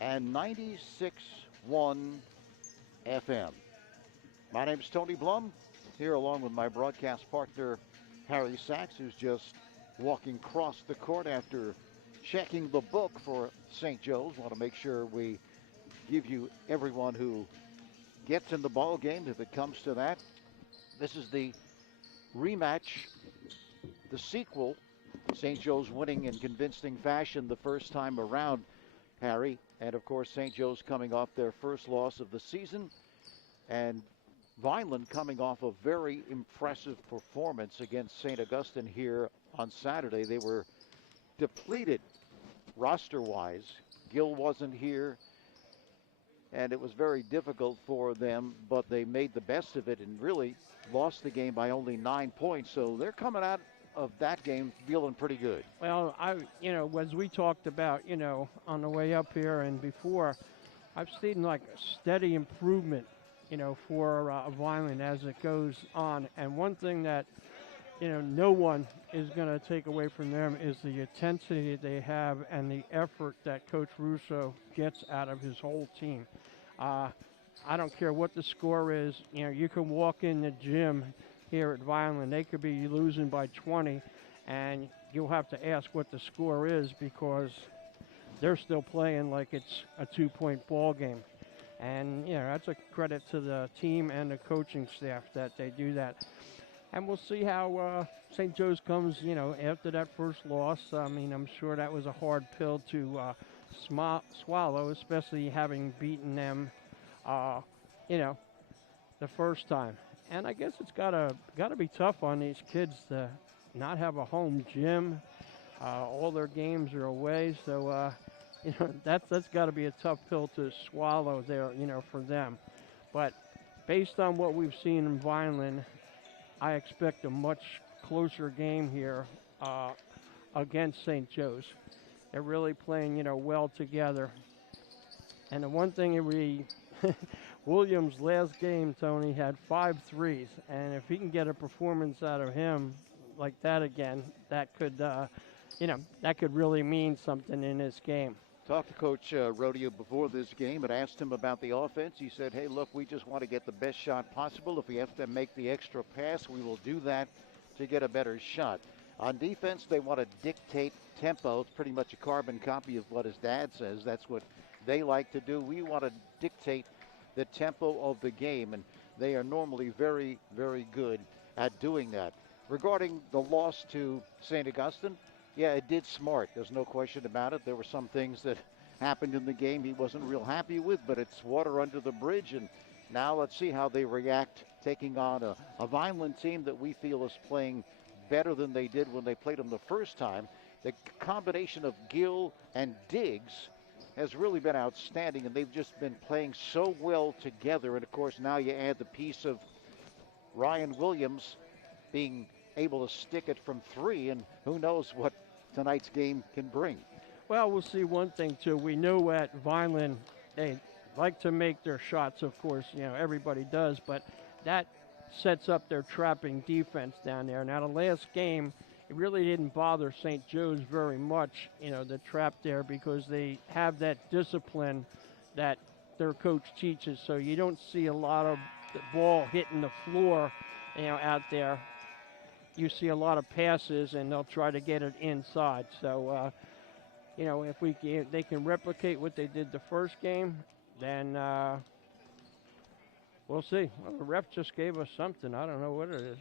and 96.1 FM. My name is Tony Blum, here along with my broadcast partner, Harry Sachs, who's just walking across the court after checking the book for St. Joe's. Want to make sure we give you everyone who gets in the ball game if it comes to that. This is the rematch, the sequel. St. Joe's winning in convincing fashion the first time around, Harry. And of course, St. Joe's coming off their first loss of the season. And Vineland coming off a very impressive performance against St. Augustine here on Saturday. They were depleted roster-wise. Gill wasn't here, and it was very difficult for them, but they made the best of it and really lost the game by only 9 points. So they're coming out of that game feeling pretty good. Well, as we talked about, on the way up here and before, I've seen like a steady improvement, for Vineland as it goes on. And one thing that, no one is going to take away from them is the intensity that they have and the effort that Coach Russo gets out of his whole team. I don't care what the score is. You can walk in the gym here at Vineland. They could be losing by 20, and you'll have to ask what the score is because they're still playing like it's a 2-point ball game. And, that's a credit to the team and the coaching staff that they do that. And we'll see how St. Joe's comes, after that first loss. I mean, I'm sure that was a hard pill to swallow, especially having beaten them, the first time. And I guess it's gotta be tough on these kids to not have a home gym. All their games are away, so that's got to be a tough pill to swallow there, for them. But based on what we've seen in Vineland, I expect a much closer game here against St. Joe's. They're really playing, well together. And the one thing Williams' last game, Tony, had 5 threes, and if he can get a performance out of him like that again, that could, that could really mean something in this game. Talked to Coach Rodeo before this game and asked him about the offense. He said, hey, look, we just want to get the best shot possible. If we have to make the extra pass, we will do that to get a better shot. On defense, they want to dictate tempo. It's pretty much a carbon copy of what his dad says. That's what they like to do. We want to dictate the tempo of the game, and they are normally very, very good at doing that. Regarding the loss to St. Augustine, yeah, it did smart. There's no question about it. There were some things that happened in the game he wasn't real happy with, but it's water under the bridge, and now let's see how they react taking on a Vineland team that we feel is playing better than they did when they played them the first time. The combination of Gill and Diggs has really been outstanding, and they've just been playing so well together. And, of course, now you add the piece of Ryan Williams being able to stick it from 3, and who knows what tonight's game can bring. Well, we'll see one thing, too. We know at Vineland they like to make their shots, of course. Everybody does, but that sets up their trapping defense down there. Now, the last game, it really didn't bother St. Joe's very much, the trap there, because they have that discipline that their coach teaches. So you don't see a lot of the ball hitting the floor, out there. You see a lot of passes, and they'll try to get it inside. So, if they can replicate what they did the first game, then we'll see. Well, the ref just gave us something. I don't know what it is.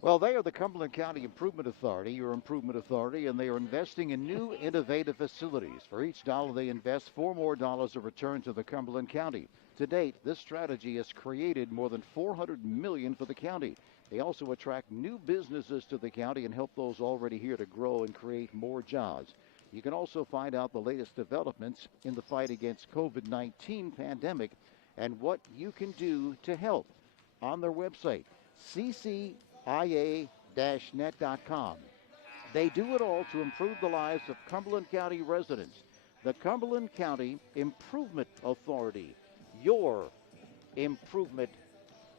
Well, they are the Cumberland County Improvement Authority, your improvement authority, and they are investing in new innovative facilities. For each dollar they invest, 4 more dollars are returned to the Cumberland County. To date, this strategy has created more than $400 million for the county. They also attract new businesses to the county and help those already here to grow and create more jobs. You can also find out the latest developments in the fight against COVID-19 pandemic and what you can do to help on their website, ccia-net.com. They do it all to improve the lives of Cumberland County residents. The Cumberland County Improvement Authority, your improvement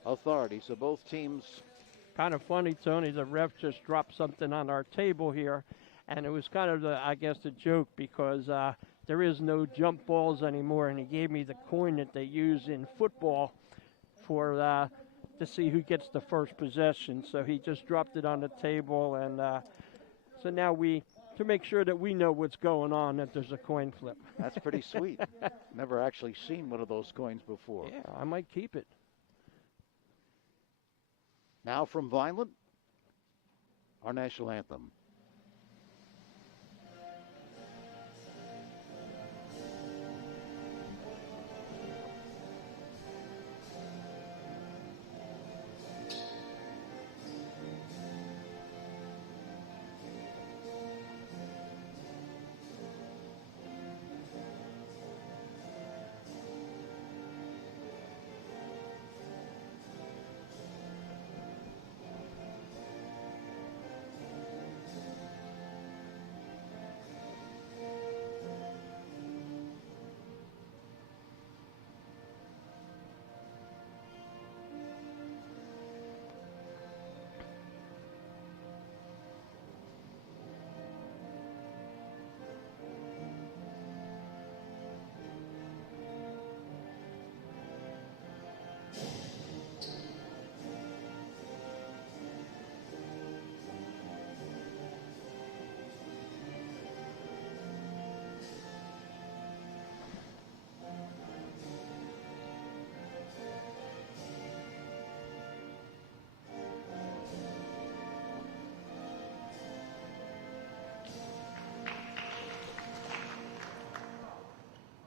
authority. So both teams. Kind of funny, Tony, the ref just dropped something on our table here, and it was kind of, I guess, a joke because there is no jump balls anymore, and he gave me the coin that they use in football for to see who gets the first possession. So he just dropped it on the table, and so now to make sure that we know what's going on, that there's a coin flip. That's pretty sweet. Never actually seen one of those coins before. Yeah, I might keep it. Now from Vineland, our national anthem.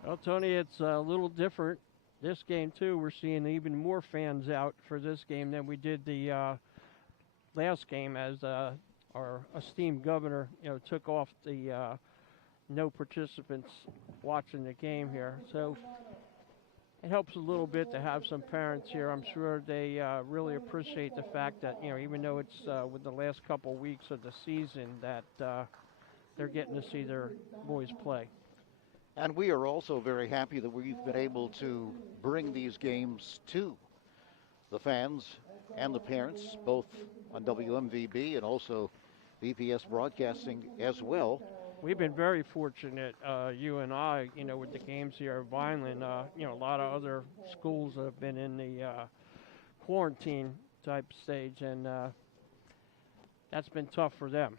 Well, Tony, it's a little different this game, too. We're seeing even more fans out for this game than we did the last game, as our esteemed governor, took off the no participants watching the game here. So it helps a little bit to have some parents here. I'm sure they really appreciate the fact that, even though it's with the last couple weeks of the season, that they're getting to see their boys play. And we are also very happy that we've been able to bring these games to the fans and the parents, both on WMVB and also VPS Broadcasting as well. We've been very fortunate, you and I, with the games here at Vineland. A lot of other schools have been in the quarantine type stage, and that's been tough for them.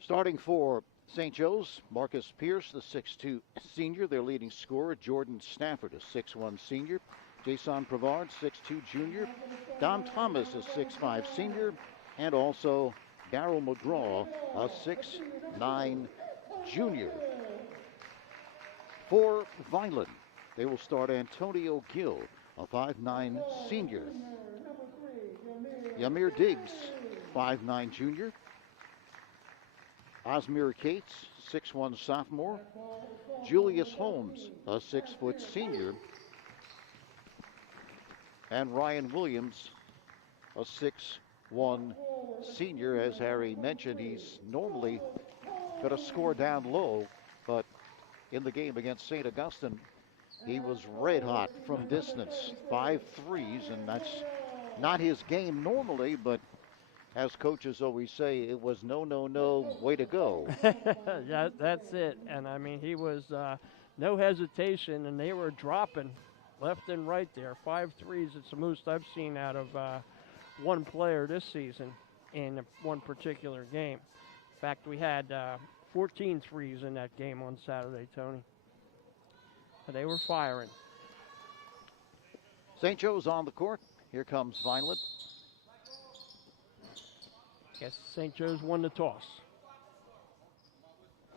Starting for St. Joe's, Marcus Pierce, the 6'2 senior, their leading scorer. Jordan Stafford, a 6'1 senior. Jason Prevard, 6'2 junior. Don Thomas, a 6'5 senior. And also Darryl McGraw, a 6'9 junior. For Vineland, they will start Antonio Gill, a 5'9 senior. Yamir Diggs, 5'9 junior. Osmir Cates, 6'1 sophomore. Julius Holmes, a 6-foot senior. And Ryan Williams, a 6'1 senior. As Harry mentioned, he's normally going to score down low, but in the game against St. Augustine, he was red hot from distance. 5 threes, and that's not his game normally, but as coaches always say, it was no, way to go. That's it. And, he was no hesitation, and they were dropping left and right there. 5 threes, it's the most I've seen out of one player this season in one particular game. In fact, we had 14 threes in that game on Saturday, Tony. But they were firing. St. Joe's on the court. Here comes Vineland. Yes, St. Joe's won the toss.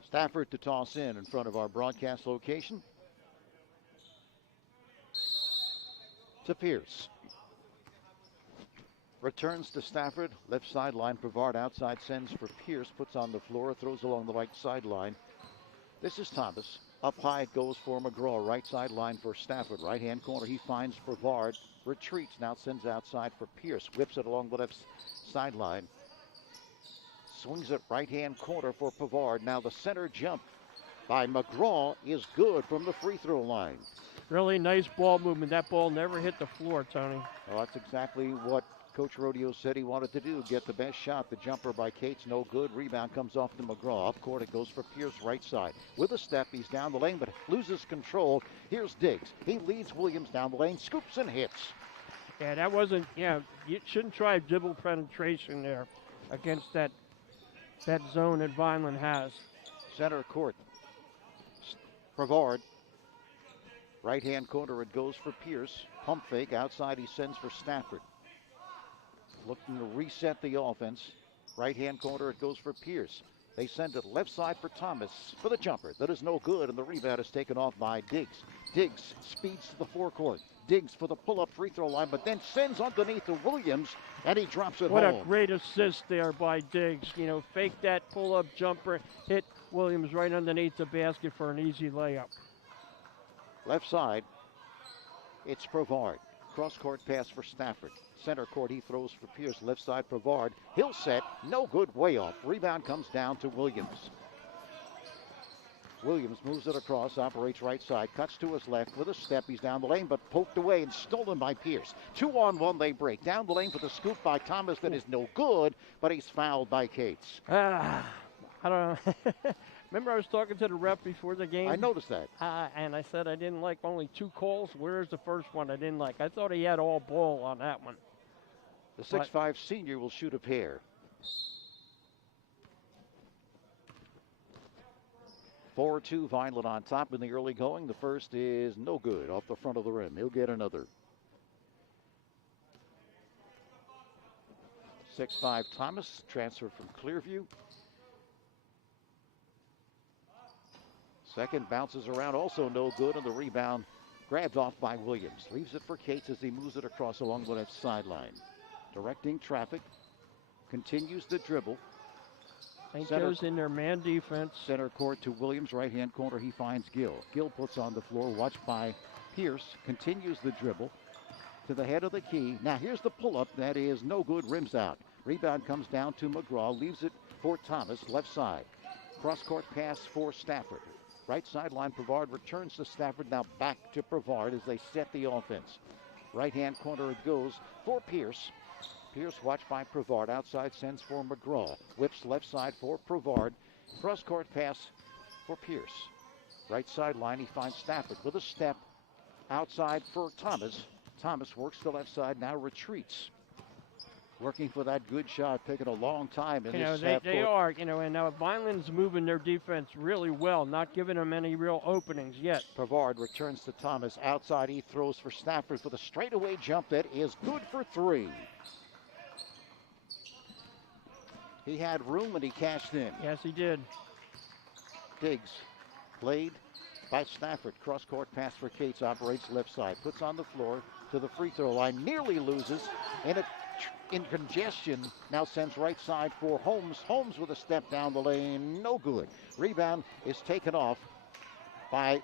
Stafford to toss in front of our broadcast location. To Pierce. Returns to Stafford. Left sideline. Prevard outside sends for Pierce. Puts on the floor. Throws along the right sideline. This is Thomas. Up high it goes for McGraw. Right sideline for Stafford. Right-hand corner. He finds Prevard. Retreats. Now sends outside for Pierce. Whips it along the left sideline. Swings it right-hand corner for Prevard. Now the center jump by McGraw is good from the free throw line. Really nice ball movement. That ball never hit the floor, Tony. Well, that's exactly what Coach Rodeo said he wanted to do. Get the best shot. The jumper by Cates, no good. Rebound comes off to McGraw. Up court, it goes for Pierce, right side. With a step, he's down the lane, but loses control. Here's Diggs. He leads Williams down the lane, scoops and hits. Yeah, that wasn't, you shouldn't try dribble penetration there against that zone that Vineland has. Center court. Brevard. Right-hand corner, it goes for Pierce. Pump fake. Outside, he sends for Stafford. Looking to reset the offense. Right-hand corner, it goes for Pierce. They send it left side for Thomas for the jumper. That is no good, and the rebound is taken off by Diggs. Diggs speeds to the forecourt. Diggs for the pull-up free throw line, but then sends underneath to Williams, and he drops it What home. a great assist there by Diggs. Fake that pull-up jumper, hit Williams right underneath the basket for an easy layup. Left side, it's Brevard. Cross-court pass for Stafford. Center court, he throws for Pierce. Left side, Brevard. He'll set. No good, way off. Rebound comes down to Williams. Williams moves it across, operates right side, cuts to his left with a step. He's down the lane, but poked away and stolen by Pierce. 2-on-1, they break. Down the lane for the scoop by Thomas. That is no good, but he's fouled by Cates. I don't know. Remember I was talking to the ref before the game? I noticed that. And I said I didn't like only 2 calls. Where's the first one I didn't like? I thought he had all ball on that one. The 6'5 senior will shoot a pair. 4-2 Vineland on top in the early going. The first is no good off the front of the rim. He'll get another. 6'5 Thomas, transfer from Clearview. Second bounces around, also no good, and the rebound grabbed off by Williams. Leaves it for Cates as he moves it across along the left sideline. Directing traffic, continues the dribble. St. Joe's in their man defense. Center court to Williams, right-hand corner, he finds Gill. Gill puts on the floor, watched by Pierce, continues the dribble to the head of the key. Now here's the pull-up, that is no good, rims out. Rebound comes down to McGraw, leaves it for Thomas, left side. Cross-court pass for Stafford. Right sideline, Brevard returns to Stafford, now back to Brevard as they set the offense. Right-hand corner it goes for Pierce. Pierce watched by Brevard. Outside sends for McGraw. Whips left side for Brevard. Cross-court pass for Pierce. Right sideline, he finds Stafford with a step. Outside for Thomas. Thomas works the left side, now retreats. Working for that good shot, taking a long time in this half they are, and now Vineland's moving their defense really well, not giving them any real openings yet. Brevard returns to Thomas. Outside, he throws for Stafford for the straightaway jump that is good for 3. He had room and he cashed in. Yes, he did. Diggs played by Stafford. Cross-court pass for Cates, operates left side. Puts on the floor to the free throw line. Nearly loses. In congestion, now sends right side for Holmes. Holmes with a step down the lane. No good. Rebound is taken off by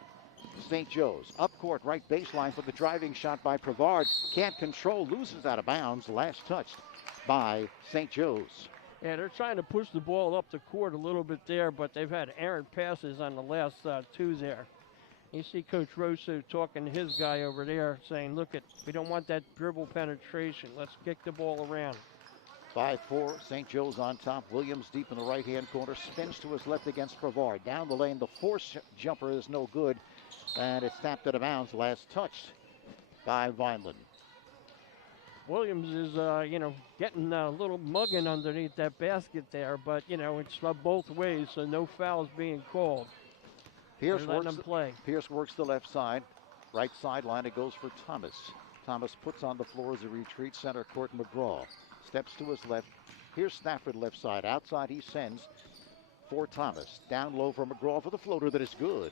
St. Joe's. Up court, right baseline for the driving shot by Brevard. Can't control, loses out of bounds. Last touched by St. Joe's. Yeah, they're trying to push the ball up the court a little bit there, but they've had errant passes on the last 2 there. You see Coach Rosso talking to his guy over there saying, look, we don't want that dribble penetration. Let's kick the ball around. 5-4, St. Joe's on top. Williams deep in the right-hand corner. Spins to his left against Brevard. Down the lane, the force jumper is no good. And it's tapped out of bounds. Last touched by Vineland. Williams is, getting a little mugging underneath that basket there. But, it's both ways, so no fouls being called. Pierce works the left side. Right sideline, it goes for Thomas. Thomas puts on the floor as a retreat. Center court, McGraw. Steps to his left. Here's Stafford left side. Outside he sends for Thomas. Down low for McGraw for the floater that is good.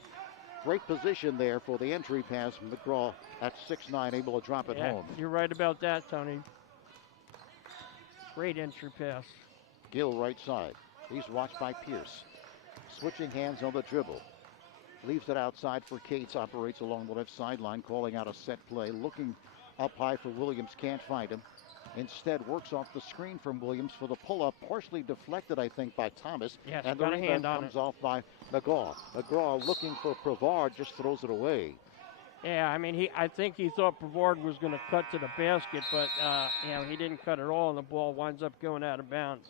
Great position there for the entry pass. McGraw at 6'9", able to drop it home. You're right about that, Tony. Great entry pass. Gill right side. He's watched by Pierce. Switching hands on the dribble. Leaves it outside for Cates, operates along the left sideline, calling out a set play. Looking up high for Williams, can't find him. Instead, works off the screen from Williams for the pull-up, partially deflected, I think, by Thomas. Yes, and the rebound comes off by McGraw. McGraw looking for Brevard, just throws it away. Yeah, I mean, I think he thought Brevard was going to cut to the basket, but he didn't cut at all, and the ball winds up going out of bounds.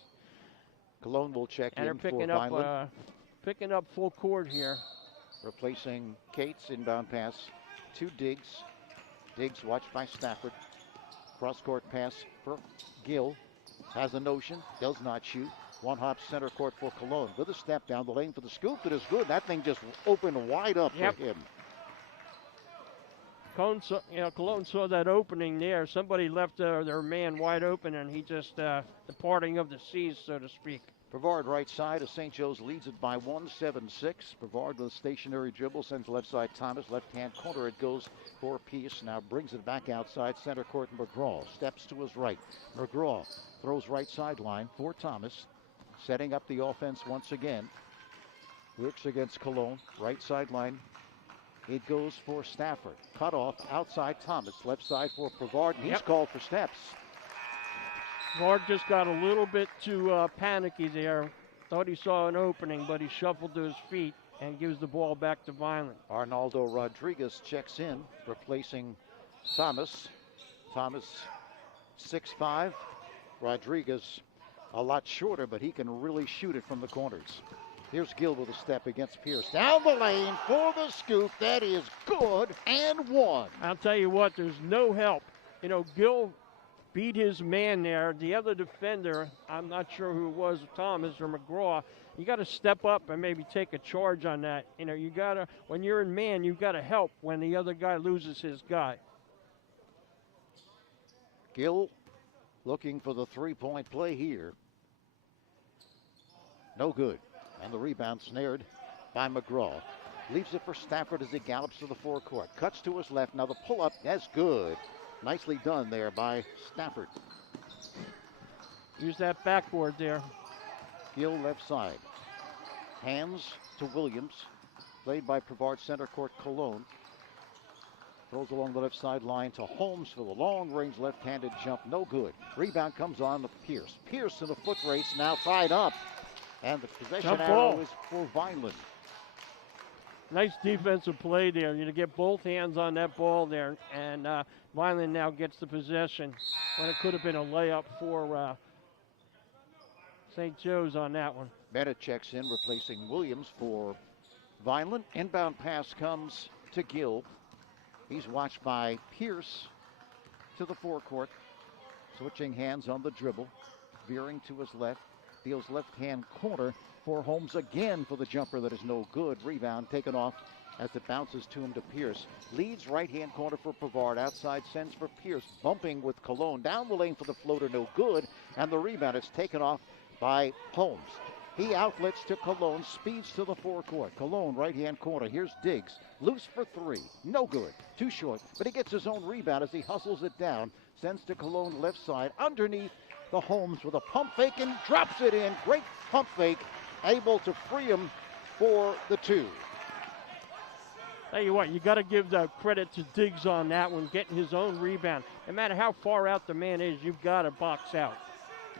Cologne will check And they're in for picking up full court here. Replacing Cates, inbound pass to Diggs. Diggs watched by Stafford. Cross-court pass for Gill. Has a notion, does not shoot. One hop center court for Cologne. With a step down the lane for the scoop. It is good. That thing just opened wide up for him. Cologne saw that opening there. Somebody left their man wide open, and he just, the parting of the seas, so to speak. Brevard right side as St. Joe's leads it by 1-7-6. Brevard with a stationary dribble sends left side Thomas. Left-hand corner it goes for Pierce. Now brings it back outside center court. McGraw steps to his right. McGraw throws right sideline for Thomas. Setting up the offense once again. Works against Cologne. Right sideline. It goes for Stafford. Cut off outside Thomas. Left side for Brevard. And he's called for steps. Brevard just got a little bit too panicky there. Thought he saw an opening, but he shuffled to his feet and gives the ball back to Vineland. Arnaldo Rodriguez checks in, replacing Thomas. Thomas 6'5". Rodriguez a lot shorter, but he can really shoot it from the corners. Here's Gill with a step against Pierce. Down the lane for the scoop. That is good and one. I'll tell you what, there's no help. Gill beat his man there. The other defender, I'm not sure who it was, Thomas or McGraw. You got to step up and maybe take a charge on that. You got to, when you're in man, you got to help when the other guy loses his guy. Gill looking for the three-point play here. No good. And the rebound snared by McGraw. Leaves it for Stafford as he gallops to the forecourt. Cuts to his left. Now the pull-up, that's good. Nicely done there by Stafford. Use that backboard there. Gill left side. Hands to Williams. Played by Brevard center court Cologne. Throws along the left sideline to Holmes for the long-range left-handed jump. No good. Rebound comes on to Pierce. Pierce in the foot race, now tied up. And the possession arrow is for Vineland. Nice defensive play there. You get both hands on that ball there. And Vineland now gets the possession when it could have been a layup for St. Joe's on that one. Bennett checks in, replacing Williams for Vineland. Inbound pass comes to Gill. He's watched by Pierce to the forecourt. Switching hands on the dribble. Veering to his left. Deals left-hand corner for Holmes again for the jumper that is no good. Rebound taken off as it bounces to him to Pierce. Leads right-hand corner for Brevard. Outside sends for Pierce. Bumping with Cologne. Down the lane for the floater, no good. And the rebound is taken off by Holmes. He outlets to Cologne, speeds to the forecourt. Cologne, right-hand corner. Here's Diggs. Loose for three. No good. Too short. But he gets his own rebound as he hustles it down. Sends to Cologne left side. Underneath the Holmes with a pump fake and drops it in. Great pump fake. Able to free him for the two. Tell you what, you got to give the credit to Diggs on that one, getting his own rebound. No matter how far out the man is, you've got to box out.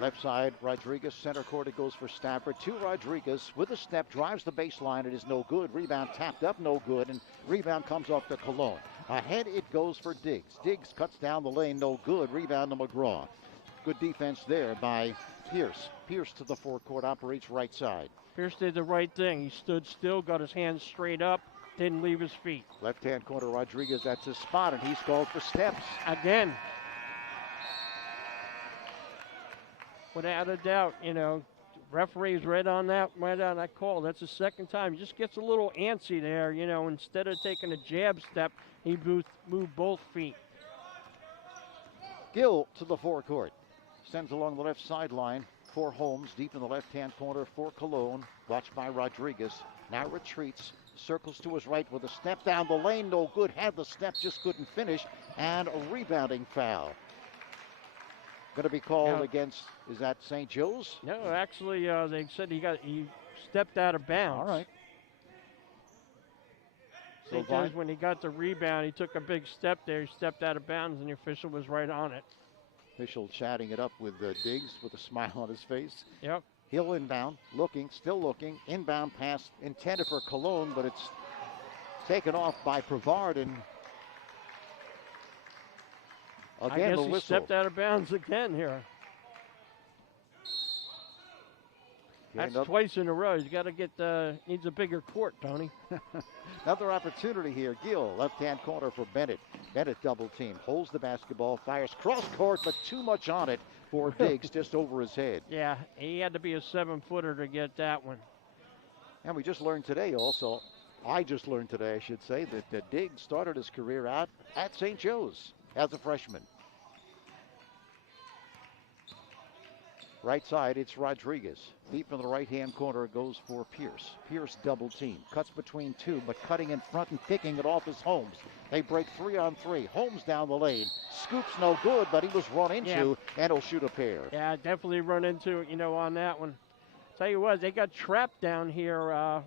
Left side, Rodriguez, center court, it goes for Stafford. To Rodriguez with a step, drives the baseline. It is no good. Rebound tapped up, no good. And rebound comes off to Cologne. Ahead it goes for Diggs. Diggs cuts down the lane, no good. Rebound to McGraw. Good defense there by Pierce. Pierce to the forecourt, operates right side. Pierce did the right thing. He stood still, got his hands straight up, didn't leave his feet. Left-hand corner, Rodriguez, that's his spot, and he's called for steps. Again. Without a doubt, referee's right on that call. That's the second time. He just gets a little antsy there, instead of taking a jab step, he moved both feet. Gill to the forecourt. Sends along the left sideline for Holmes. Deep in the left-hand corner for Cologne. Watched by Rodriguez. Now retreats. Circles to his right with a step down the lane. No good. Had the step, just couldn't finish. And a rebounding foul. Going to be called against, is that St. Joe's? No, actually, they said he stepped out of bounds. All right. St. Joe's, when he got the rebound, he took a big step there. He stepped out of bounds, and the official was right on it. Official chatting it up with Diggs with a smile on his face. Yep. Hill inbound, still looking. Inbound pass intended for Cologne, but it's taken off by Brevard, and I Again, guess the he whistle. stepped out of bounds again here. Okay, That's twice in a row. He's got to get needs a bigger court, Tony. another opportunity here. Gill, left-hand corner for Bennett. Bennett double team, holds the basketball, fires cross court, but too much on it for Diggs, just over his head. Yeah, he had to be a 7-footer to get that one. And we just learned today also, I just learned today, I should say, that Diggs started his career out at St. Joe's as a freshman. Right side, it's Rodriguez. Deep in the right-hand corner, goes for Pierce. Pierce double team. Cuts between two, but cutting in front and picking it off is Holmes. They break 3-on-3. Holmes down the lane. Scoops no good, but he was run into, and he'll shoot a pair. Yeah, definitely run into it, on that one. Tell you what, they got trapped down here,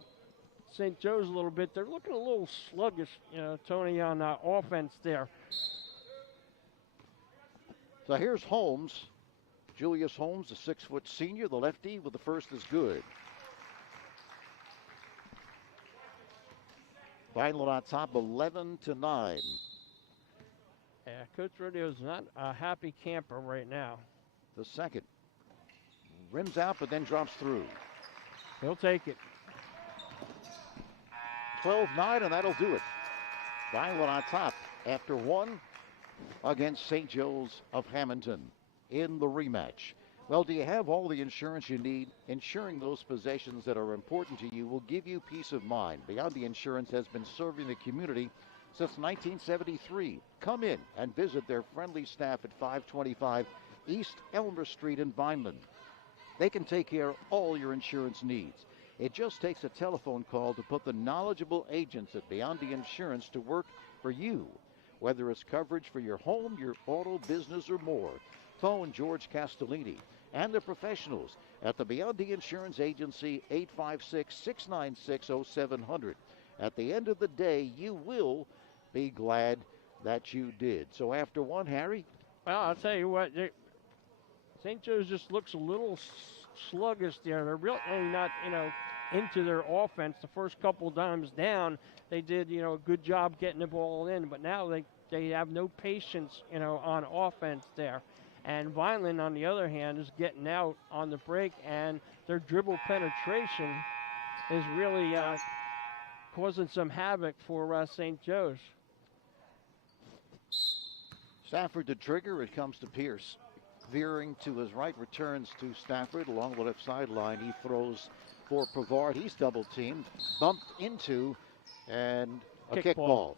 St. Joe's a little bit. They're looking a little sluggish, Tony, on offense there. So here's Holmes. Julius Holmes, a 6-foot senior, the lefty with the first is good. Vineland on top, 11-9. Yeah, Coach Rodeo's not a happy camper right now. The second. Rims out, but then drops through. He'll take it. 12-9, and that'll do it. Vineland on top after one against St. Joe's of Hamilton in the rematch. Well, do you have all the insurance you need? Insuring those possessions that are important to you will give you peace of mind. Beyond the Insurance has been serving the community since 1973. Come in and visit their friendly staff at 525 East Elmer Street in Vineland. They can take care of all your insurance needs. It just takes a telephone call to put the knowledgeable agents at Beyond the Insurance to work for you. Whether it's coverage for your home, your auto, business, or more. Phone George Castellini and the professionals at the Beyond the Insurance Agency, 856-696-0700. At the end of the day, you will be glad that you did. So after one, Harry? Well, I'll tell you what, St. Joe's just looks a little sluggish there. They're really not, into their offense. The first couple of times down, they did, a good job getting the ball in, but now they have no patience, on offense there. And Vineland, on the other hand, is getting out on the break, and their dribble penetration is really causing some havoc for St. Joe's. Stafford to trigger. It comes to Pierce. Veering to his right, returns to Stafford along the left sideline. He throws for Pavard. He's double teamed, bumped into, and a kick ball.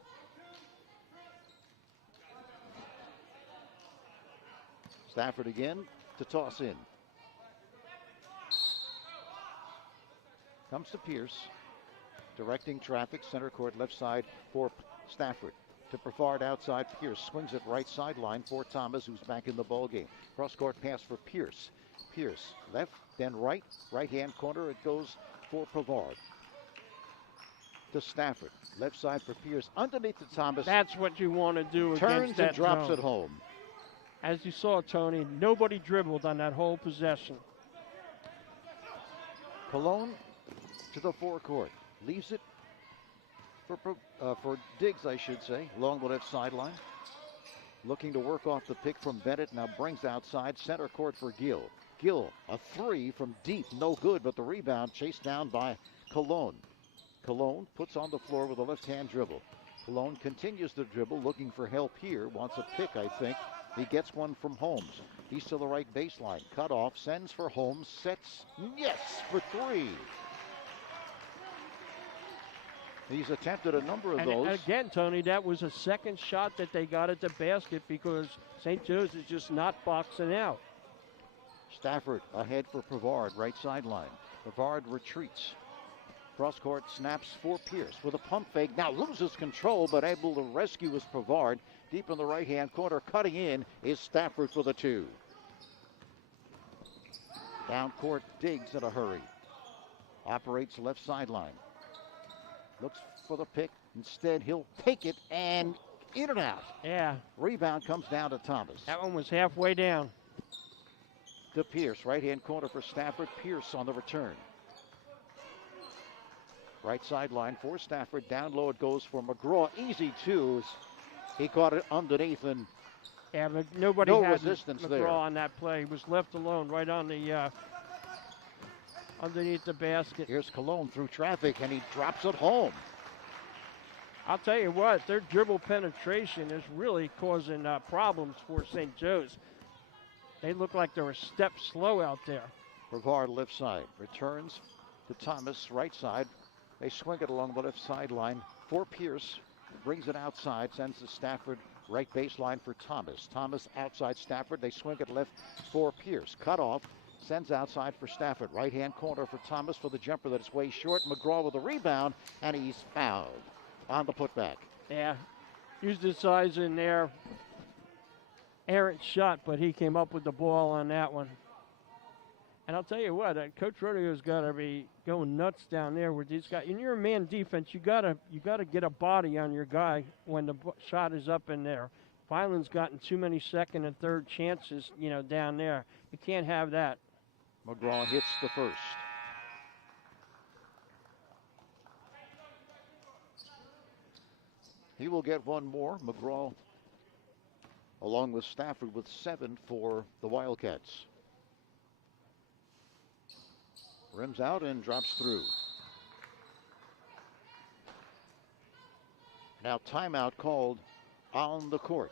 Stafford again to toss in. Comes to Pierce, directing traffic, center court left side for Stafford. To Pavard outside, Pierce swings it right sideline for Thomas, who's back in the ball game. Cross court pass for Pierce. Pierce left, then right, right-hand corner. It goes for Pavard. To Stafford, left side for Pierce, underneath to Thomas. That's what you want to do Turns against that and drops zone. it home. As you saw, Tony, nobody dribbled on that whole possession. Cologne to the forecourt. Leaves it for Diggs, I should say, along the left sideline. Looking to work off the pick from Bennett. Now brings outside center court for Gill. Gill, a three from deep. No good, but the rebound chased down by Cologne. Cologne puts on the floor with a left-hand dribble. Cologne continues to dribble, looking for help here. Wants a pick, I think. He gets one from Holmes. He's to the right baseline. Cut off, sends for Holmes, sets, yes, for three. He's attempted a number of those. Again, Tony, that was a second shot that they got at the basket because St. Joe's is just not boxing out. Stafford ahead for Pavard, right sideline. Pavard retreats. Cross-court snaps for Pierce with a pump fake. Now loses control, but able to rescue his Pavard. Deep in the right-hand corner, cutting in is Stafford for the two. Down court, Diggs in a hurry. Operates left sideline. Looks for the pick. Instead, he'll take it and in and out. Yeah. Rebound comes down to Thomas. That one was halfway down. To Pierce, right-hand corner for Stafford. Pierce on the return. Right sideline for Stafford. Down low it goes for McGraw. Easy twos. He caught it underneath and Yeah, but nobody No had resistance McGraw there. on that play. He was left alone right on the underneath the basket. Here's Cologne through traffic, and he drops it home. I'll tell you what, their dribble penetration is really causing problems for St. Joe's. They look like they're a step slow out there. Brevard left side, returns to Thomas, right side. They swing it along the left sideline for Pierce. Brings it outside, sends to Stafford, right baseline for Thomas. Thomas outside Stafford. They swing it left for Pierce. Cut off, sends outside for Stafford. Right-hand corner for Thomas for the jumper that's way short. McGraw with a rebound, and he's fouled on the putback. Yeah, used his size in there. Errant shot, but he came up with the ball on that one. And I'll tell you what, Coach Rodeo's got to be going nuts down there with these guys. In your man defense, you gotta get a body on your guy when the shot is up in there. Vineland's gotten too many second and third chances, down there. You can't have that. McGraw hits the first. He will get one more. McGraw, along with Stafford, with 7 for the Wildcats. Rims out and drops through. Now timeout called on the court.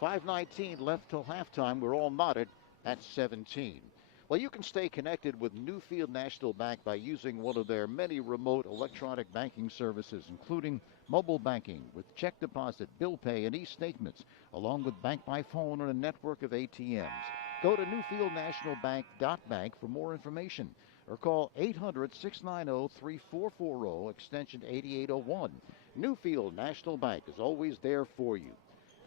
5:19 left till halftime. We're all knotted at 17. Well, you can stay connected with Newfield National Bank by using one of their many remote electronic banking services, including mobile banking with check deposit, bill pay, and e-statements, along with bank by phone and a network of ATMs. Go to newfieldnationalbank.bank for more information, or call 800-690-3440, extension 8801. Newfield National Bank is always there for you.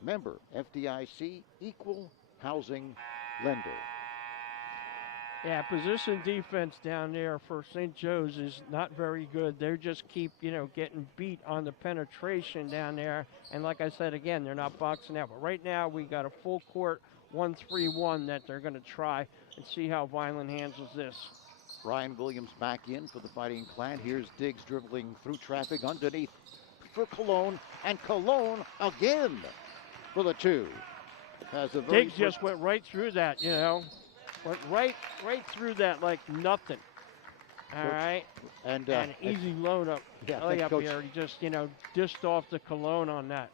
Member FDIC, equal housing lender. Yeah, position defense down there for St. Joe's is not very good. They just keep, getting beat on the penetration down there. And like I said, again, they're not boxing out. But right now we got a full court 1-3-1 that they're going to try and see how Vineland handles this. Ryan Williams back in for the Fighting Clan. Here's Diggs dribbling through traffic underneath for Cologne, and Cologne again for the 2. Diggs just went right through that, went right through that like nothing. All right, and an easy load up. Yeah, up here. He just dished off the Cologne on that.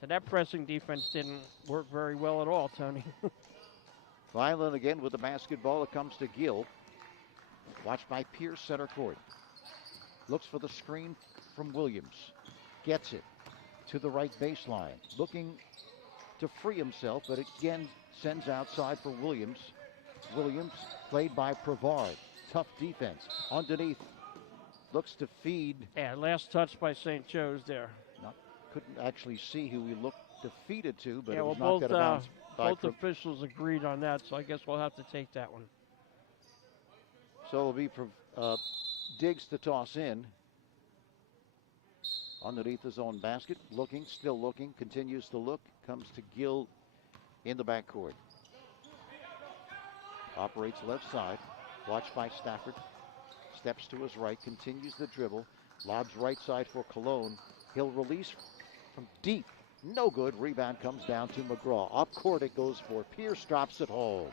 So that pressing defense didn't work very well at all, Tony. Vineland again with the basketball. It comes to Gill. Watched by Pierce, center court. Looks for the screen from Williams. Gets it to the right baseline. Looking to free himself, but again sends outside for Williams. Williams played by Brevard. Tough defense. Underneath. Looks to feed. Yeah, last touch by St. Joe's there. Couldn't actually see who he looked to feed it to, but yeah, it was well, not going to bounce. Both officials agreed on that, so I guess we'll have to take that one. So it'll be Diggs to toss in. Underneath his own basket. Looking, still looking, continues to look. Comes to Gill in the backcourt. Operates left side. Watched by Stafford. Steps to his right, continues the dribble. Lobs right side for Cologne. He'll release from deep. No good. Rebound comes down to McGraw. Up court it goes for Pierce. Drops it home.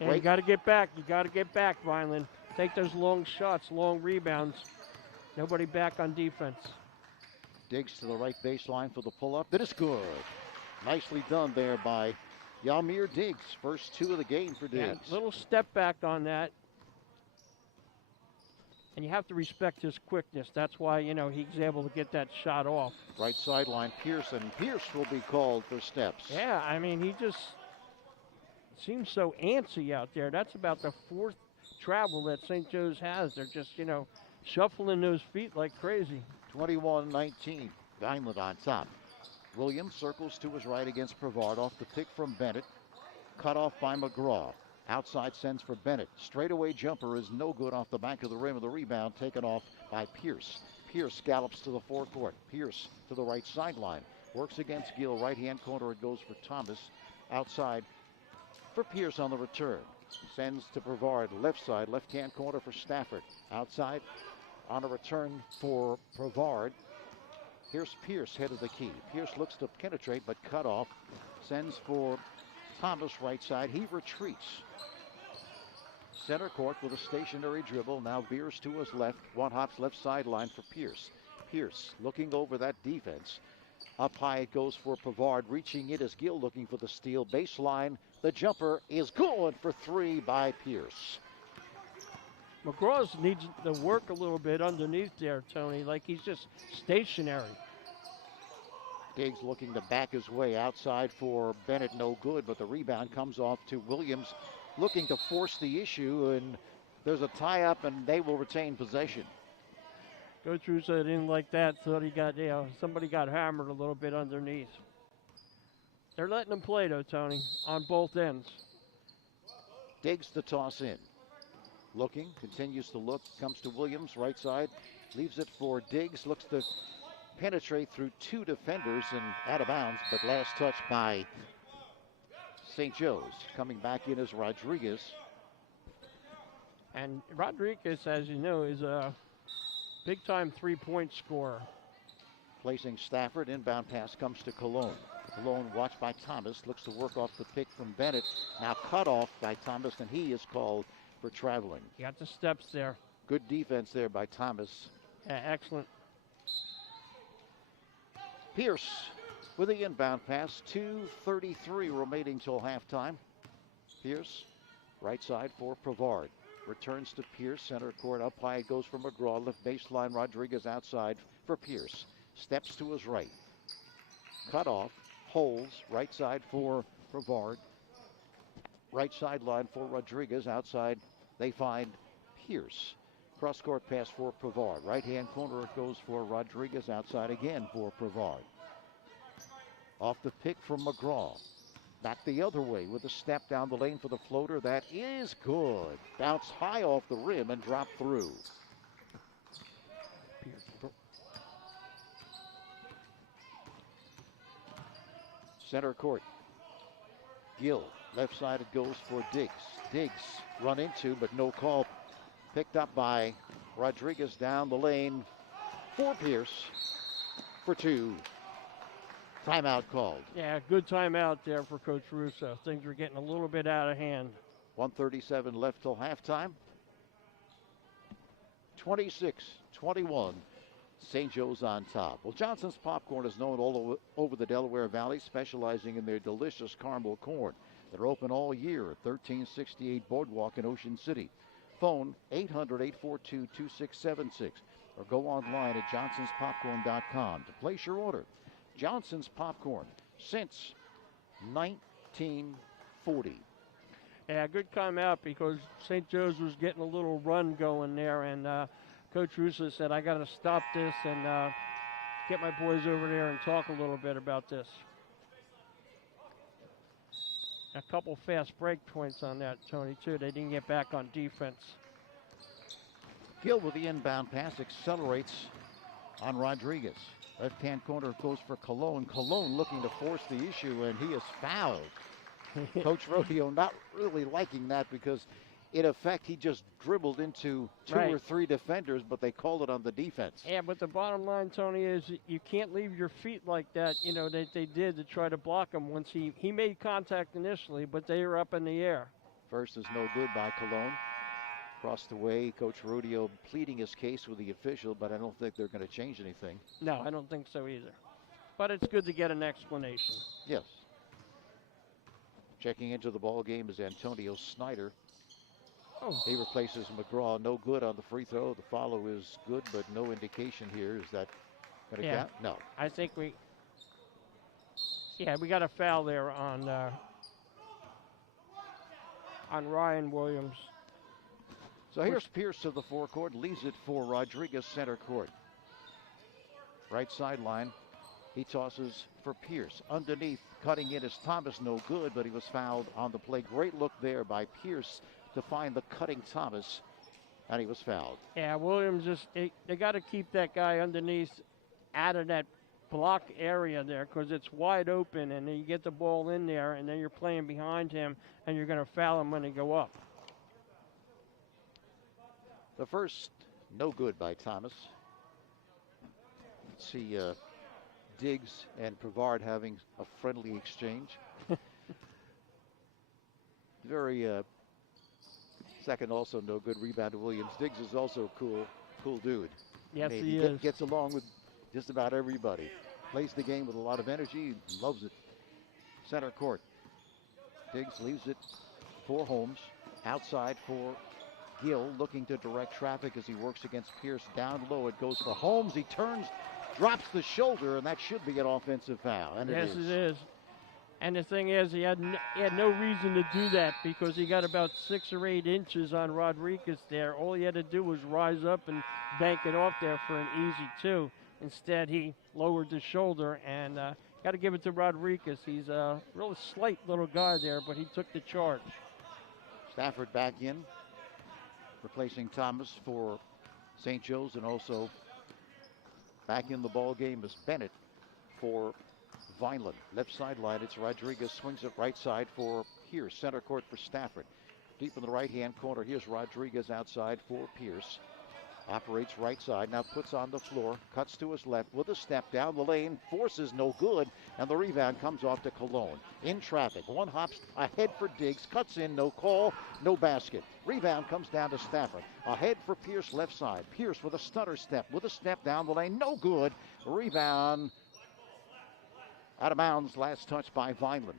And you got to get back. You got to get back, Vineland. Take those long shots, long rebounds. Nobody back on defense. Diggs to the right baseline for the pull-up. That is good. Nicely done there by Yamir Diggs. First 2 of the game for Diggs. Yeah, little step back on that. And you have to respect his quickness. That's why, he's able to get that shot off. Right sideline, Pearson. Pierce will be called for steps. Yeah, he just seems so antsy out there. That's about the 4th travel that St. Joe's has. They're just, shuffling those feet like crazy. 21-19. Vineland on top. Williams circles to his right against Brevard. Off the pick from Bennett. Cut off by McGraw. Outside sends for Bennett. Straightaway jumper is no good off the back of the rim of the rebound. Taken off by Pierce. Pierce gallops to the forecourt. Pierce to the right sideline. Works against Gill. Right-hand corner it goes for Thomas. Outside for Pierce on the return. Sends to Brevard. Left side. Left-hand corner for Stafford. Outside on a return for Brevard. Here's Pierce, head of the key. Pierce looks to penetrate, but cut off. Sends for Thomas, right side. He retreats. Center court with a stationary dribble. Now veers to his left. One hops left sideline for Pierce. Pierce looking over that defense. Up high it goes for Pavard. Reaching it is Gill looking for the steal. Baseline. The jumper is good for three by Pierce. McGraw needs to work a little bit underneath there, Tony, like he's just stationary. Diggs looking to back his way outside for Bennett, no good, but the rebound comes off to Williams, looking to force the issue, and there's a tie-up, and they will retain possession. Coach Russo didn't like that, thought he got, somebody got hammered a little bit underneath. They're letting him play, though, Tony, on both ends. Diggs the toss in. Looking, continues to look, comes to Williams, right side, leaves it for Diggs, looks to penetrate through two defenders and out of bounds, but last touch by St. Joe's. Coming back in is Rodriguez. And Rodriguez, as you know, is a big-time three-point scorer. Placing Stafford, inbound pass comes to Cologne. Cologne watched by Thomas, looks to work off the pick from Bennett. Now cut off by Thomas, and he is called for traveling. He got the steps there. Good defense there by Thomas. Yeah, excellent. Pierce with the inbound pass. 2:33 remaining till halftime. Pierce, right side for Pavard. Returns to Pierce, center court up high. It goes for McGraw. Left baseline, Rodriguez outside for Pierce. Steps to his right. Cut off, holds, right side for Pavard. Right sideline for Rodriguez. Outside, they find Pierce. Cross-court pass for Pavard. Right-hand corner, it goes for Rodriguez. Outside again for Pavard. Off the pick from McGraw. Back the other way with a step down the lane for the floater. That is good. Bounce high off the rim and drop through. Center court. Gill. Left side it goes for Diggs. Diggs run into, but no call. Picked up by Rodriguez down the lane for Pierce for two. Timeout called. Yeah, good timeout there for Coach Russo. Things were getting a little bit out of hand. 1:37 left till halftime. 26-21. St. Joe's on top. Well, Johnson's Popcorn is known all over the Delaware Valley, specializing in their delicious caramel corn. They're open all year at 1368 Boardwalk in Ocean City. Phone 800-842-2676 or go online at johnsonspopcorn.com to place your order. Johnson's Popcorn since 1940. Yeah, good timeout because St. Joe's was getting a little run going there, and Coach Russo said, I got to stop this and get my boys over there and talk a little bit about this. A couple fast break points on that, Tony, too. They didn't get back on defense. Gill with the inbound pass accelerates on Rodriguez. Left-hand corner goes for Cologne. Cologne looking to force the issue, and he is fouled. Coach Rodeo not really liking that because, in effect, he just dribbled into two or three defenders, but they called it on the defense. Yeah, but the bottom line, Tony, is you can't leave your feet like that, that they did to try to block him once he made contact initially, but they were up in the air. First is no good by Cologne. Across the way, Coach Rodeo pleading his case with the official, but I don't think they're going to change anything. No, I don't think so either. But it's good to get an explanation. Yes. Checking into the ball game is Antonio Snyder. Oh. He replaces McGraw. No good on the free throw. The follow is good, but no indication here. Is that going to count? No. I think we got a foul there on Ryan Williams. So here's Pierce to the forecourt, leaves it for Rodriguez center court. Right sideline, he tosses for Pierce. Underneath, cutting in is Thomas, no good, but he was fouled on the play. Great look there by Pierce to find the cutting Thomas, and he was fouled. Yeah, Williams they got to keep that guy underneath out of that block area there because it's wide open, and then you get the ball in there, and then you're playing behind him, and you're going to foul him when they go up. The first, no good by Thomas. Let's see, Diggs and Brevard having a friendly exchange. Very second, also no good rebound to Williams. Diggs is also a cool dude. Yes, I mean, he is. Gets along with just about everybody. Plays the game with a lot of energy. Loves it. Center court. Diggs leaves it for Holmes. Outside for Gill, looking to direct traffic as he works against Pierce. Down low, it goes for Holmes. He turns, drops the shoulder, and that should be an offensive foul. And yes, it is. It is. And the thing is, he had no reason to do that because he got about 6 or 8 inches on Rodriguez there. All he had to do was rise up and bank it off there for an easy 2. Instead, he lowered the shoulder, and got to give it to Rodriguez. He's a really slight little guy there, but he took the charge. Stafford back in, replacing Thomas for St. Joe's, and also back in the ball game is Bennett for Vineland. Left sideline, it's Rodriguez, swings it right side for Pierce. Center court for Stafford. Deep in the right-hand corner, here's Rodriguez outside for Pierce. Operates right side, now puts on the floor, cuts to his left with a step down the lane, forces no good, and the rebound comes off to Cologne. In traffic, one hops ahead for Diggs, cuts in, no call, no basket. Rebound comes down to Stafford. Ahead for Pierce, left side. Pierce with a stutter step, with a step down the lane, no good. Rebound out of bounds, last touch by Vineland.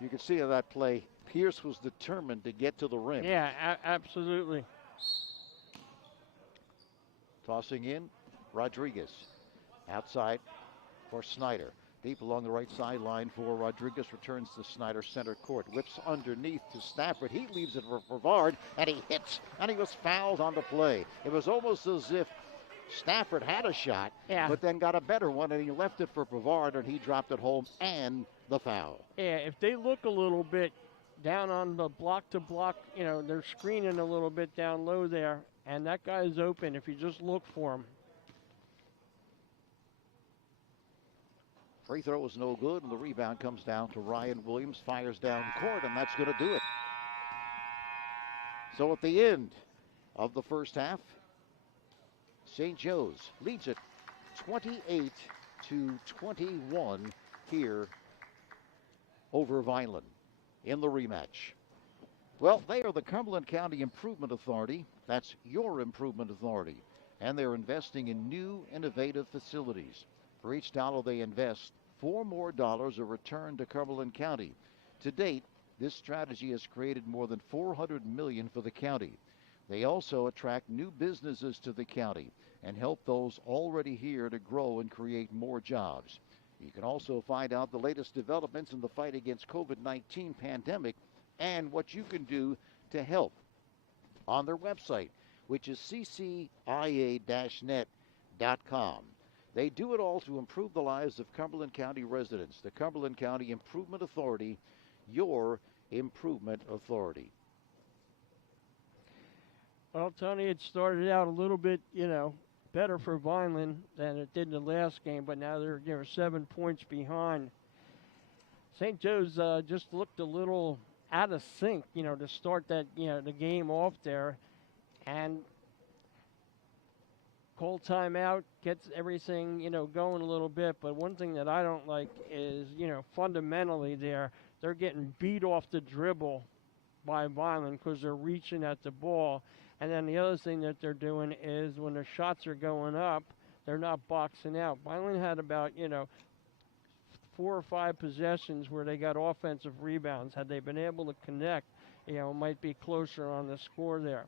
You can see in that play, Pierce was determined to get to the rim. Yeah, absolutely. Tossing in, Rodriguez. Outside for Snyder. Deep along the right sideline for Rodriguez. Returns to Snyder center court. Whips underneath to Stafford. He leaves it for Brevard, and he hits, and he was fouled on the play. It was almost as if Stafford had a shot, but then got a better one, and he left it for Brevard, and he dropped it home, and the foul. Yeah, if they look a little bit down on the block-to-block, they're screening a little bit down low there, and that guy is open if you just look for him. Free throw was no good, and the rebound comes down to Ryan Williams. Fires down court, and that's going to do it. So at the end of the first half, St. Joe's leads it 28-21 here over Vineland in the rematch. Well, they are the Cumberland County Improvement Authority. That's your improvement authority. And they're investing in new, innovative facilities. For each dollar they invest, $4 more are returned to Cumberland County. To date, this strategy has created more than $400 million for the county. They also attract new businesses to the county and help those already here to grow and create more jobs. You can also find out the latest developments in the fight against COVID-19 pandemic and what you can do to help on their website, which is ccia-net.com. They do it all to improve the lives of Cumberland County residents. The Cumberland County Improvement Authority, your improvement authority. Well, Tony, it started out a little bit, better for Vineland than it did in the last game, but now they're 7 points behind. St. Joe's just looked a little out of sync, to start that, the game off there, and call timeout, gets everything, going a little bit. But one thing that I don't like is, fundamentally they're getting beat off the dribble by Vineland because they're reaching at the ball. And then the other thing that they're doing is when their shots are going up, they're not boxing out. Vineland had about, 4 or 5 possessions where they got offensive rebounds. Had they been able to connect, it might be closer on the score there.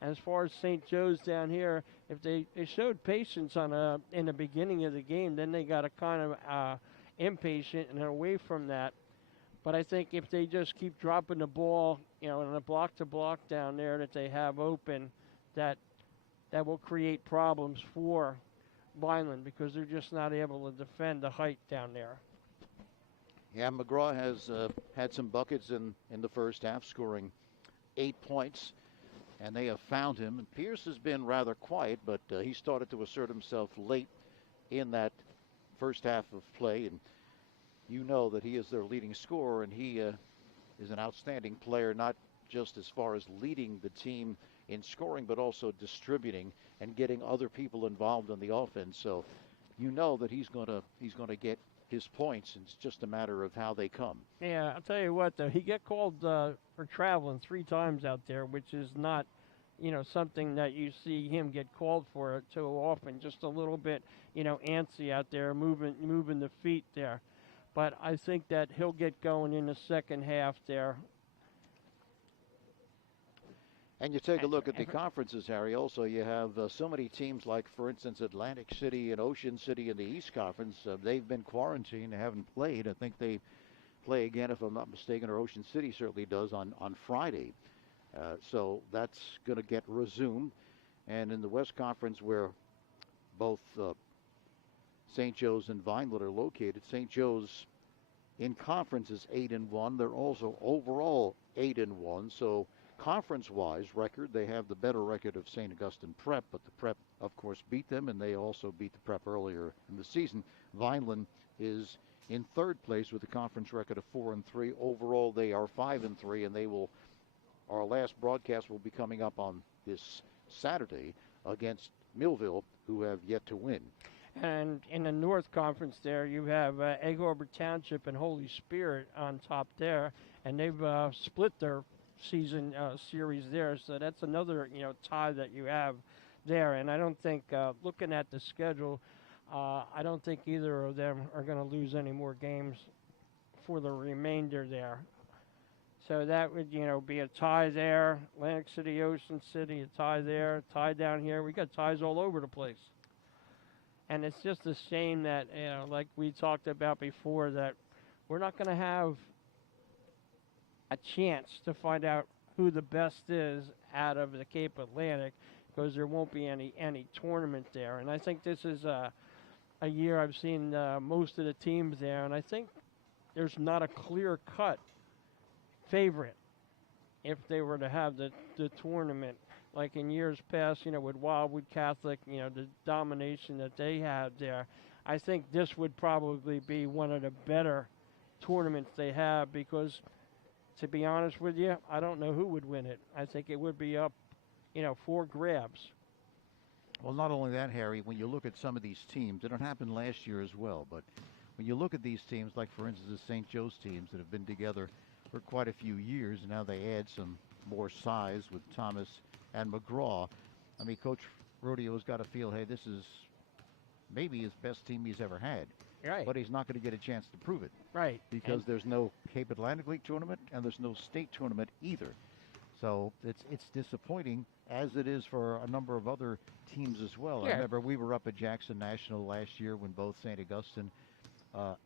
And as far as St. Joe's down here, if they showed patience in the beginning of the game, then they got a kind of impatient and away from that. But I think if they just keep dropping the ball, in a block-to-block down there that they have open, that will create problems for Vineland because they're just not able to defend the height down there. Yeah, McGraw has had some buckets in the first half, scoring 8 points, and they have found him. And Pierce has been rather quiet, but he started to assert himself late in that first half of play. And you know that he is their leading scorer, and he is an outstanding player, not just as far as leading the team in scoring, but also distributing and getting other people involved in the offense. So you know that he's gonna get his points. It's just a matter of how they come. Yeah, I'll tell you what, though, he got called for traveling 3 times out there, which is not, something that you see him get called for too often. Just a little bit, antsy out there, moving the feet there. But I think that he'll get going in the second half there. And you take a look at the conferences, Harry. Also, you have so many teams like, for instance, Atlantic City and Ocean City in the East Conference. They've been quarantined, haven't played. I think they play again, if I'm not mistaken, or Ocean City certainly does on Friday. So that's going to get resumed. And in the West Conference, where both St. Joe's and Vineland are located, St. Joe's in conference is 8-1. They're also overall 8-1. So conference-wise record, they have the better record of St. Augustine Prep, but the Prep, of course, beat them, and they also beat the Prep earlier in the season. Vineland is in third place with a conference record of 4-3. Overall, they are 5-3, and they will. Our last broadcast will be coming up on this Saturday against Millville, who have yet to win. And in the North Conference there, you have Egg Harbor Township and Holy Spirit on top there, and they've split their season series there, so that's another tie that you have there. And I don't think, looking at the schedule, I don't think either of them are going to lose any more games for the remainder there. So that would be a tie there. Atlantic City, Ocean City, a tie there, tie down here. We got ties all over the place. And it's just a shame that, like we talked about before, that we're not going to have a chance to find out who the best is out of the Cape Atlantic, because there won't be any tournament there. And I think this is a year I've seen most of the teams there, and I think there's not a clear-cut favorite if they were to have the tournament. Like in years past, with Wildwood Catholic, the domination that they had there, I think this would probably be one of the better tournaments they have, because to be honest with you, I don't know who would win it. I think it would be up, for grabs. Well, not only that, Harry, when you look at some of these teams, and it happened last year as well, but when you look at these teams, like for instance the St. Joe's teams that have been together for quite a few years, and now they add some more size with Thomas and McGraw. I mean, Coach Rodeo's got to feel, hey, this is maybe his best team he's ever had. Right. But he's not going to get a chance to prove it. Right. Because there's no Cape Atlantic League tournament and there's no state tournament either. So it's disappointing, as it is for a number of other teams as well. Yeah. I remember we were up at Jackson National last year when both St. Augustine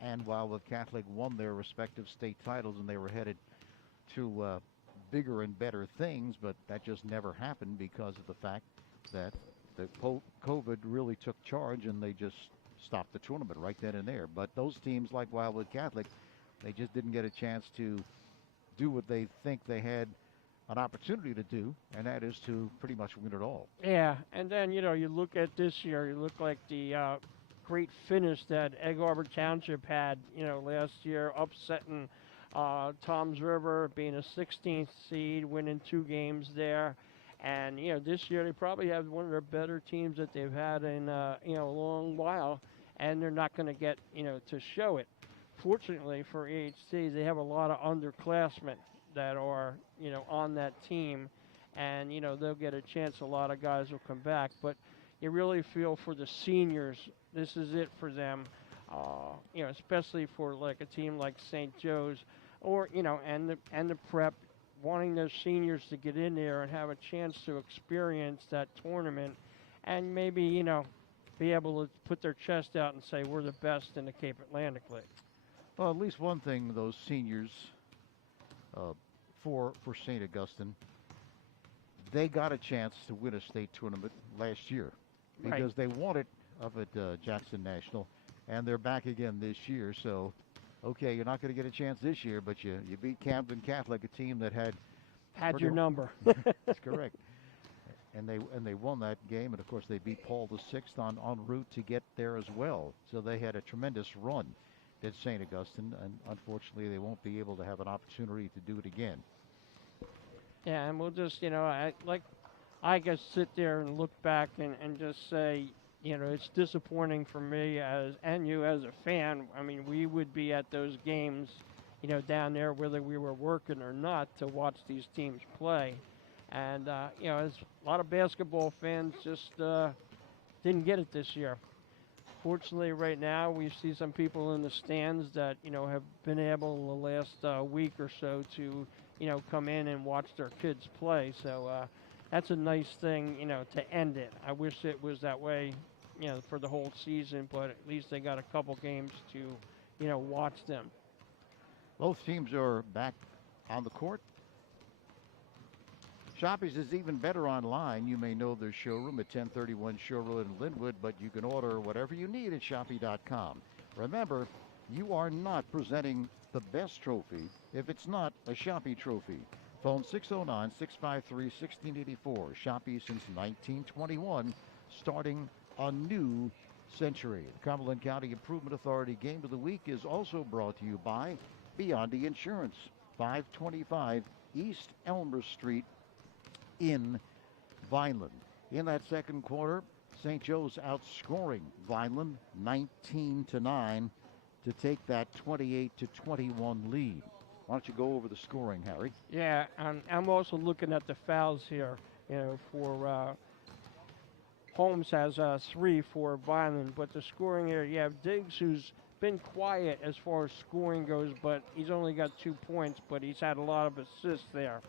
and Wildwood Catholic won their respective state titles, and they were headed to bigger and better things, but that just never happened because of the fact that the COVID really took charge and they just stopped the tournament right then and there. But those teams like Wildwood Catholic, they just didn't get a chance to do what they think they had an opportunity to do, and that is to pretty much win it all. Yeah, and then, you look at this year, you look like the great finish that Egg Harbor Township had, last year, upsetting Toms River, being a 16th seed, winning 2 games there. And, this year they probably have one of their better teams that they've had in, a long while, and they're not going to get, to show it. Fortunately for AHC, they have a lot of underclassmen that are, on that team, and, they'll get a chance. A lot of guys will come back, but you really feel for the seniors. This is it for them, especially for like a team like St. Joe's, or and the Prep, wanting those seniors to get in there and have a chance to experience that tournament, and maybe be able to put their chest out and say we're the best in the Cape Atlantic League. Well, at least one thing those seniors for St. Augustine, they got a chance to win a state tournament last year because they won it up at Jackson National, and they're back again this year. So, okay, you're not going to get a chance this year, but you beat Camden Catholic, a team that had your number. That's correct. And they won that game, and of course they beat Paul VI en route to get there as well. So they had a tremendous run at St. Augustine, and unfortunately they won't be able to have an opportunity to do it again. Yeah, and we'll just I just sit there and look back and just say, it's disappointing for me and you as a fan. I mean, we would be at those games, down there whether we were working or not to watch these teams play. And as a lot of basketball fans just didn't get it this year. Fortunately, right now we see some people in the stands that have been able the last week or so to come in and watch their kids play. So that's a nice thing, to end it. I wish it was that way, for the whole season, but at least they got a couple games to, watch them. Both teams are back on the court. Shoppy's is even better online. You may know their showroom at 1031 Shore Road in Linwood, but you can order whatever you need at Shoppy.com. Remember, you are not presenting the best trophy if it's not a Shoppy trophy. Phone 609-653-1684. Shoppy since 1921, starting a new century. The Cumberland County Improvement Authority Game of the Week is also brought to you by Biondi Insurance, 525 East Elmer Street in Vineland. In that second quarter, St. Joe's outscoring Vineland 19-9 to take that 28-21 lead. Why don't you go over the scoring, Harry? Yeah, I'm also looking at the fouls here. For Holmes has 3 for Vineland, but the scoring here, you have Diggs, who's been quiet as far as scoring goes, but he's only got 2 points, but he's had a lot of assists there.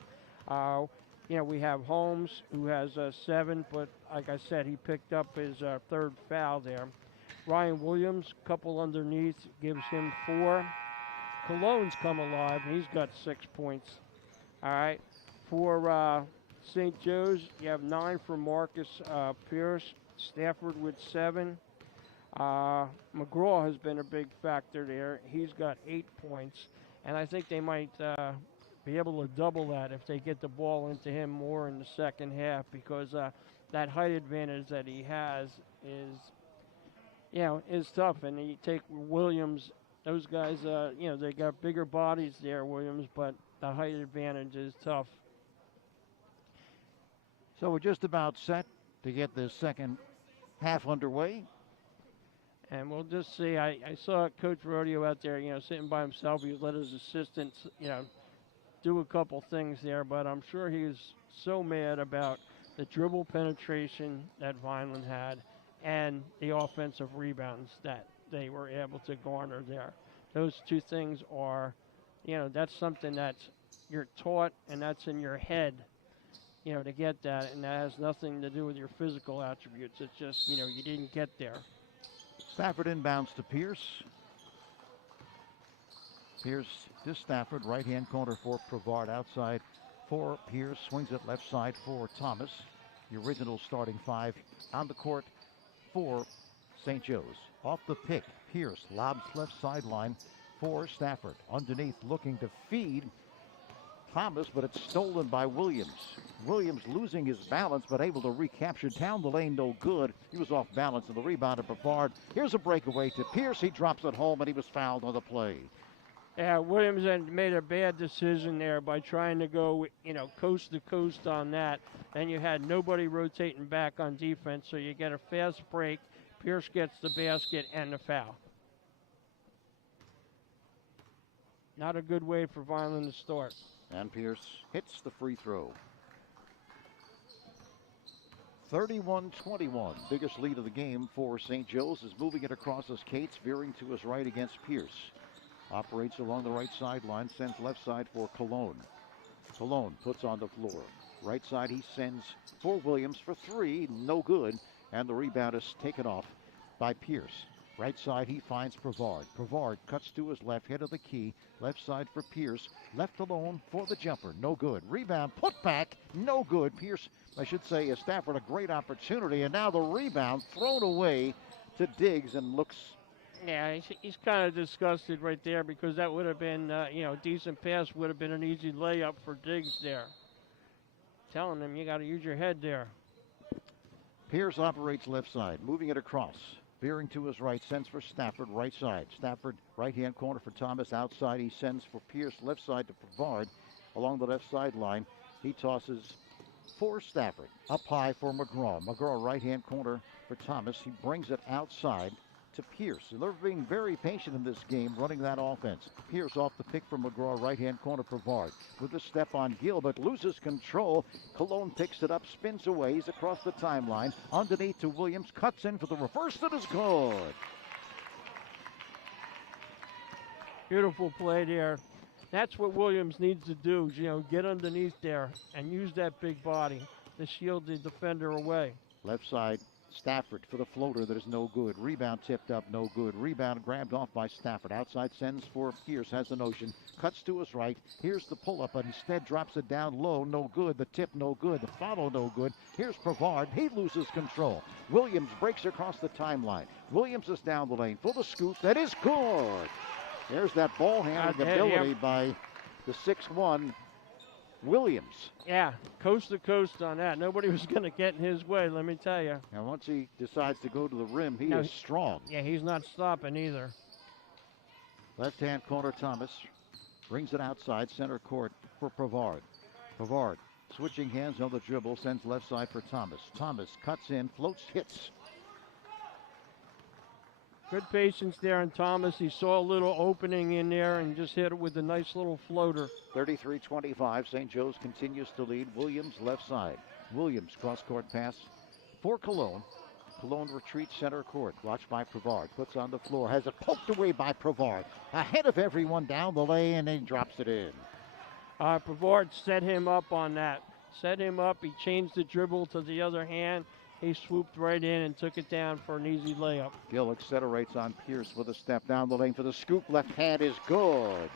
We have Holmes, who has 7, but like I said, he picked up his 3rd foul there. Ryan Williams, couple underneath, gives him 4. Cologne's come alive, and he's got 6 points. All right. For St. Joe's, you have 9 for Marcus Pierce. Stafford with 7. McGraw has been a big factor there. He's got 8 points, and I think they might be able to double that if they get the ball into him more in the second half, because that height advantage that he has is tough. And you take Williams, those guys, they got bigger bodies there, Williams, but the height advantage is tough. So we're just about set to get this second half underway. And we'll just see. I saw Coach Rodeo out there, sitting by himself. He let his assistants, do a couple things there, but I'm sure he was so mad about the dribble penetration that Vineland had and the offensive rebounds that they were able to garner there. Those 2 things are, that's something that's you're taught, and that's in your head, to get that, and that has nothing to do with your physical attributes. It's just, you didn't get there. Stafford inbounds to Pierce. Pierce to Stafford, right-hand corner for Prevard, outside for Pierce, swings it left side for Thomas. The original starting 5 on the court for St. Joe's. Off the pick, Pierce lobs left sideline for Stafford. Underneath, looking to feed Thomas, but it's stolen by Williams. Williams losing his balance, but able to recapture down the lane, no good. He was off balance, and the rebound to Brevard. Here's a breakaway to Pierce. He drops it home, and he was fouled on the play. Yeah, Williams had made a bad decision there by trying to go, coast to coast on that. Then you had nobody rotating back on defense, so you get a fast break. Pierce gets the basket and the foul. Not a good way for Vineland to start. And Pierce hits the free throw. 31-21, biggest lead of the game for St. Joe's, is moving it across as Cates, veering to his right against Pierce. Operates along the right sideline, sends left side for Cologne. Cologne puts on the floor. Right side he sends for Williams for 3, no good, and the rebound is taken off by Pierce. Right side he finds Brevard. Brevard cuts to his left, head of the key. Left side for Pierce, left alone for the jumper, no good. Rebound, put back, no good. Pierce, I should say, is Stafford a great opportunity, and now the rebound thrown away to Diggs, and looks. Yeah, he's kind of disgusted right there, because that would have been, decent pass would have been an easy layup for Diggs there. Telling him you got to use your head there. Pierce operates left side, moving it across. Veering to his right, sends for Stafford, right side. Stafford, right-hand corner for Thomas. Outside, he sends for Pierce, left side to Brevard. Along the left sideline, he tosses for Stafford. Up high for McGraw. McGraw right-hand corner for Thomas. He brings it outside to Pierce. And they're being very patient in this game, running that offense. Pierce off the pick from McGraw, right-hand corner for Vard. With a step on Gill, but loses control. Cologne picks it up, spins away. He's across the timeline. Underneath to Williams, cuts in for the reverse, and is good. Beautiful play there. That's what Williams needs to do, get underneath there and use that big body to shield the defender away. Left side, Stafford for the floater that is no good. Rebound tipped up, no good. Rebound grabbed off by Stafford. Outside sends for Pierce, has the notion. Cuts to his right. Here's the pull-up, but instead drops it down low, no good. The tip, no good. The follow, no good. Here's Pavard. He loses control. Williams breaks across the timeline. Williams is down the lane for the scoop. That is good. There's that ball handling ability by the 6'1", Williams. Yeah, coast to coast on that. Nobody was going to get in his way, let me tell you. And once he decides to go to the rim, he is strong. Yeah, he's not stopping either. Left-hand corner, Thomas brings it outside center court for Pavard. Pavard switching hands on the dribble, sends left side for Thomas. Thomas cuts in, floats, hits. Good patience there on Thomas. He saw a little opening in there and just hit it with a nice little floater. 33-25. St. Joe's continues to lead. Williams left side. Williams cross-court pass for Cologne. Cologne retreats center court. Watched by Pavard. Puts on the floor. Has it poked away by Pavard. Ahead of everyone down the lane and then drops it in. Pavard set him up on that. Set him up. He changed the dribble to the other hand. He swooped right in and took it down for an easy layup. Gill accelerates on Pierce with a step down the lane for the scoop. Left hand is good.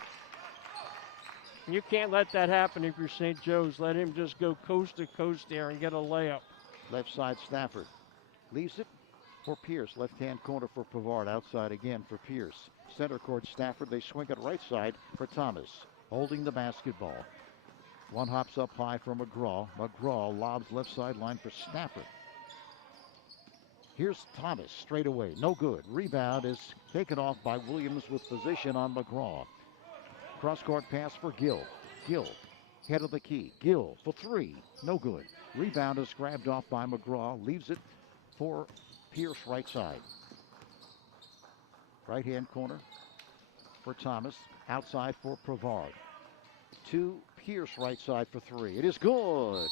You can't let that happen if you're St. Joe's. Let him just go coast to coast there and get a layup. Left side Stafford. Leaves it for Pierce. Left-hand corner for Pavard. Outside again for Pierce. Center court Stafford. They swing it right side for Thomas. Holding the basketball. One hops up high for McGraw. McGraw lobs left sideline for Stafford. Here's Thomas straight away. No good. Rebound is taken off by Williams with position on McGraw. Cross-court pass for Gill. Gill, head of the key. Gill for three. No good. Rebound is grabbed off by McGraw. Leaves it for Pierce right side. Right-hand corner for Thomas. Outside for Pavard. To Pierce right side for three. It is good.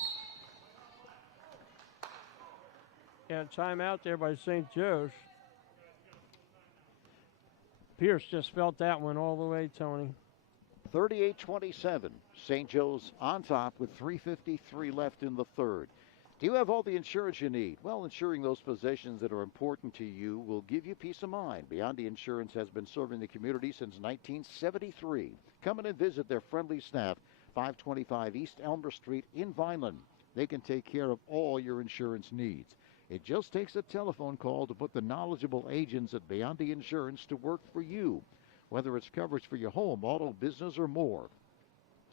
Yeah, timeout there by St. Joe's. Pierce just felt that one all the way, Tony. 38-27. St. Joe's on top with 3:53 left in the third. Do you have all the insurance you need? Well, insuring those possessions that are important to you will give you peace of mind. Beyond Insurance has been serving the community since 1973. Come in and visit their friendly staff, 525 East Elmer Street in Vineland. They can take care of all your insurance needs. It just takes a telephone call to put the knowledgeable agents at Beyond Insurance to work for you, whether it's coverage for your home, auto, business, or more.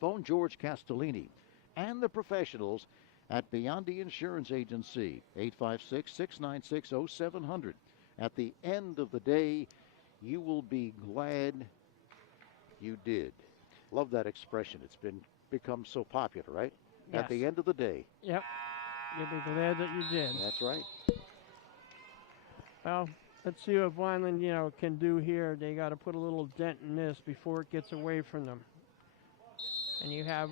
Phone George Castellini and the professionals at Beyond Insurance Agency, 856-696-0700. At the end of the day, you will be glad you did. Love that expression. It's become so popular, right? Yes. At the end of the day. Yep. You'll be glad that you did. That's right. Well, let's see what Vineland, can do here. They got to put a little dent in this before it gets away from them. And you have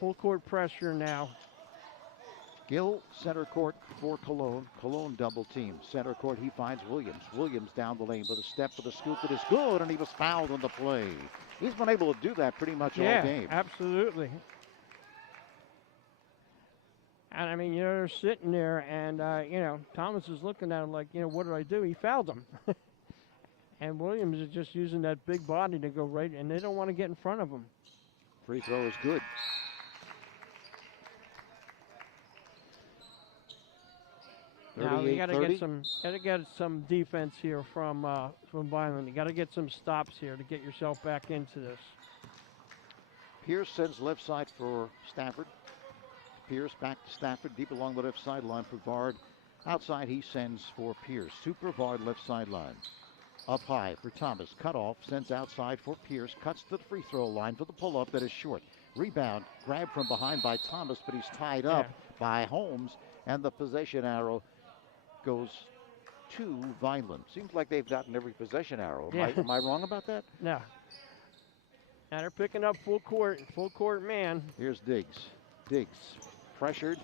full court pressure now. Gill, center court for Cologne. Cologne double team. Center court, he finds Williams. Williams down the lane with a step for the scoop. It is good, and he was fouled on the play. He's been able to do that pretty much all game. Yeah, absolutely. And, I mean, they're sitting there, and, Thomas is looking at him like, what did I do? He fouled him. And Williams is just using that big body to go right, and they don't want to get in front of him. Free throw is good. Now you got to get some defense here from Vineland. You got to get some stops here to get yourself back into this. Pierce sends left side for Stafford. Pierce back to Stafford, deep along the left sideline. Pavard outside, he sends for Pierce. To Pavard, left sideline. Up high for Thomas. Cut off, sends outside for Pierce. Cuts to the free throw line for the pull-up that is short. Rebound, grabbed from behind by Thomas, but he's tied up by Holmes, and the possession arrow goes to Vineland. Seems like they've gotten every possession arrow. Am I wrong about that? No. Now they're picking up full court man. Here's Diggs. Diggs pressured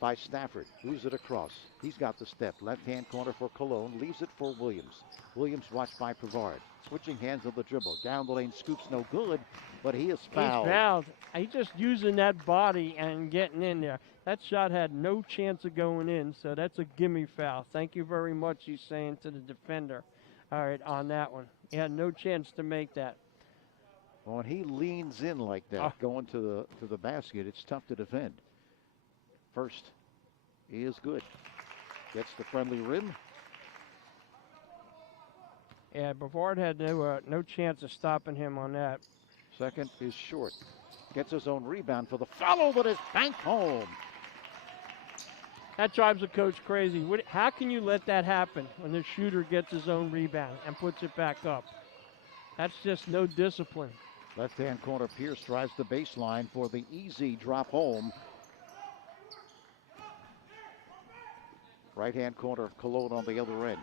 by Stafford. Moves it across. He's got the step. Left-hand corner for Cologne. Leaves it for Williams. Williams watched by Pavard. Switching hands on the dribble. Down the lane. Scoops no good, but he is fouled. He's fouled. He's just using that body and getting in there. That shot had no chance of going in, so that's a gimme foul. Thank you very much, he's saying to the defender. All right, on that one. He had no chance to make that. When he leans in like that, going to the basket, it's tough to defend. First is good. Gets the friendly rim. Yeah, Bavard had no chance of stopping him on that. Second is short. Gets his own rebound for the follow, but it's banked home. That drives the coach crazy. How can you let that happen when the shooter gets his own rebound and puts it back up? That's just no discipline. Left-hand corner, Pierce drives the baseline for the easy drop home. Right-hand corner, Cologne on the other end.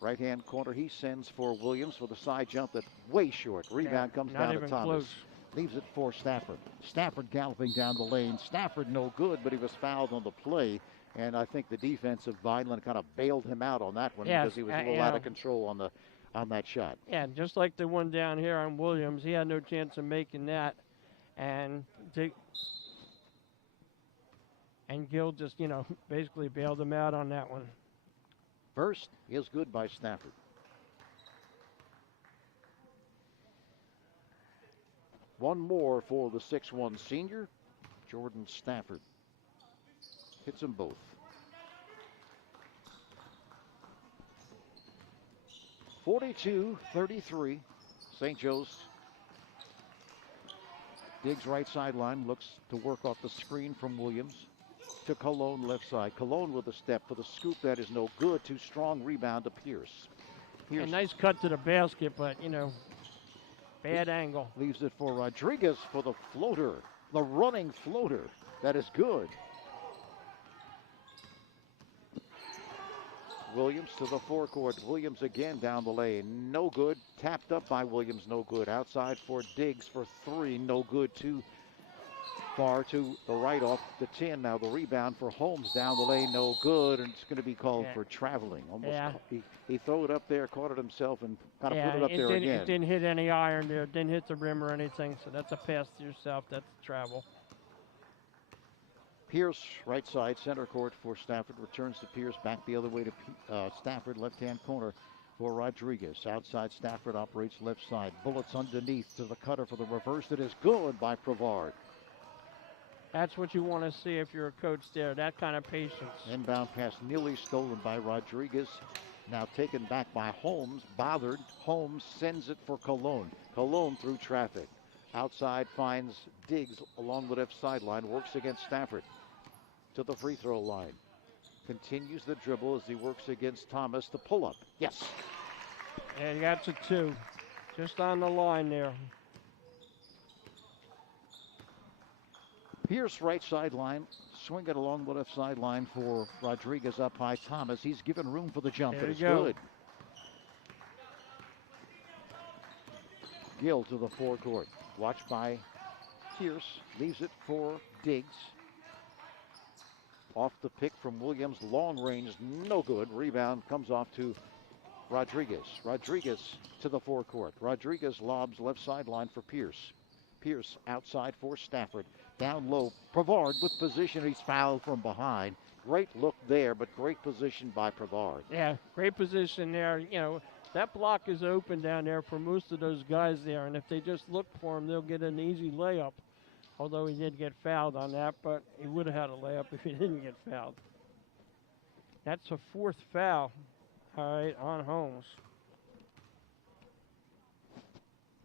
Right-hand corner, he sends for Williams for the side jump that's way short. Rebound comes down to Thomas. Close. Leaves it for Stafford. Stafford galloping down the lane. Stafford no good, but he was fouled on the play. And I think the defense of Vineland kind of bailed him out on that one because he was a little out of control on that shot. Yeah, just like the one down here on Williams, he had no chance of making that. And Gill just, basically bailed him out on that one. First is good by Stafford. One more for the 6'1 senior, Jordan Stafford. Hits them both. 42-33, St. Joe's. Diggs right sideline, looks to work off the screen from Williams to Cologne left side. Cologne with a step for the scoop that is no good. Too strong, rebound to Pierce. A nice cut to the basket, but, bad angle. Leaves it for Rodriguez for the floater, the running floater. That is good. Williams to the forecourt. Williams again down the lane. No good. Tapped up by Williams. No good. Outside for Diggs for three. No good. Too far to the right off the 10. Now the rebound for Holmes down the lane. No good. And it's going to be called for traveling. He threw it up there, caught it himself, and kind of put it up there again. It didn't hit any iron there. It didn't hit the rim or anything. So that's a pass to yourself. That's travel. Pierce, right side, center court for Stafford. Returns to Pierce, back the other way to Stafford, left-hand corner for Rodriguez. Outside, Stafford operates left side. Bullets underneath to the cutter for the reverse. It is good by Pavard. That's what you want to see if you're a coach there, that kind of patience. Inbound pass nearly stolen by Rodriguez. Now taken back by Holmes. Bothered. Holmes sends it for Cologne. Cologne through traffic. Outside finds Diggs along the left sideline. Works against Stafford to the free throw line. Continues the dribble as he works against Thomas. The pull up. Yes. And that's a two. Just on the line there. Pierce right sideline. Swing it along the left sideline for Rodriguez up high. Thomas. He's given room for the jump. It's good. Gill to the forecourt. Watched by Pierce. Leaves it for Diggs. Off the pick from Williams. Long range. No good. Rebound comes off to Rodriguez. Rodriguez to the forecourt. Rodriguez lobs left sideline for Pierce. Pierce outside for Stafford. Down low. Pavard with position. He's fouled from behind. Great look there, but great position by Pavard. Yeah, great position there. That block is open down there for most of those guys there, and if they just look for him, they'll get an easy layup. Although he did get fouled on that, but he would have had a layup if he didn't get fouled. That's a fourth foul, all right, on Holmes.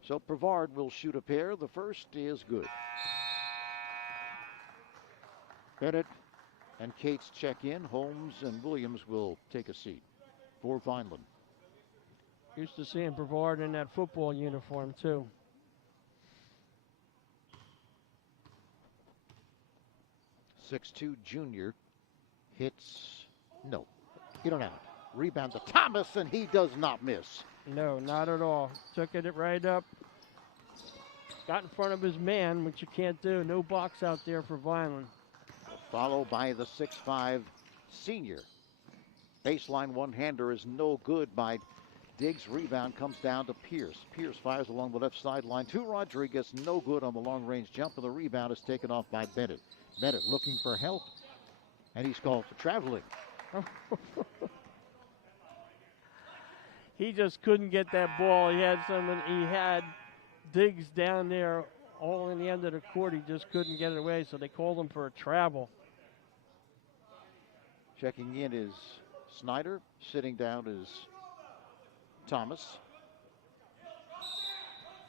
So Pavard will shoot a pair. The first is good. Bennett and Cates check in. Holmes and Williams will take a seat for Vineland. Used to seeing Pavard in that football uniform, too. 6'2" junior hits, no, in and out. Rebound to Thomas, and he does not miss. No, not at all. Took it right up. Got in front of his man, which you can't do. No box out there for Vineland. Followed by the 6'5" senior. Baseline one-hander is no good by Diggs. Rebound comes down to Pierce. Pierce fires along the left sideline to Rodriguez. No good on the long-range jump, and the rebound is taken off by Bennett. Bennett looking for help, and he's called for traveling. He just couldn't get that ball. He had Diggs down there all in the end of the court. He just couldn't get it away, so they called him for a travel. Checking in is Snyder. Sitting down is Thomas.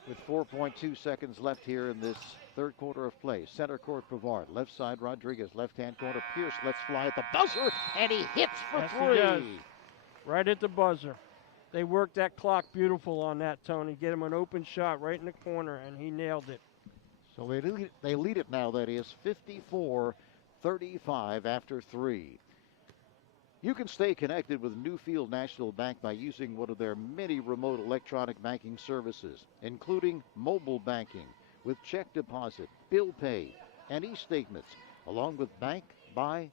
With 4.2 seconds left here in this third quarter of play. Center court Pavard. Left side Rodriguez. Left-hand corner Pierce. Let's fly at the buzzer, and he hits for Yes, three. He does. Right at the buzzer. They worked that clock beautiful on that, Tony. Get him an open shot right in the corner, and he nailed it. So they lead it now, that is 54-35 after three. You can stay connected with Newfield National Bank by using one of their many remote electronic banking services, including mobile banking with check deposit, bill pay, and e-statements, along with bank by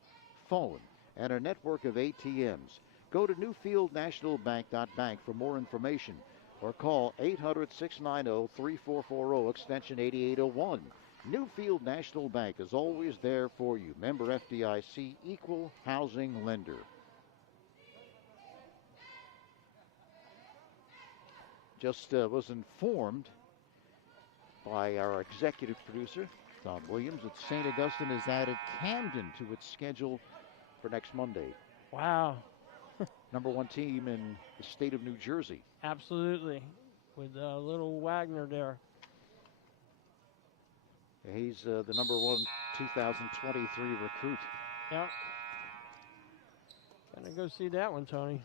phone and a network of ATMs. Go to newfieldnationalbank.bank for more information or call 800-690-3440 extension 8801. Newfield National Bank is always there for you. Member FDIC, equal housing lender. Just was informed by our executive producer, Tom Williams, that St. Augustine has added Camden to its schedule for next Monday. Wow. Number one team in the state of New Jersey. Absolutely. With little Wagner there. He's the number one 2023 recruit. Yep. Gonna go see that one, Tony.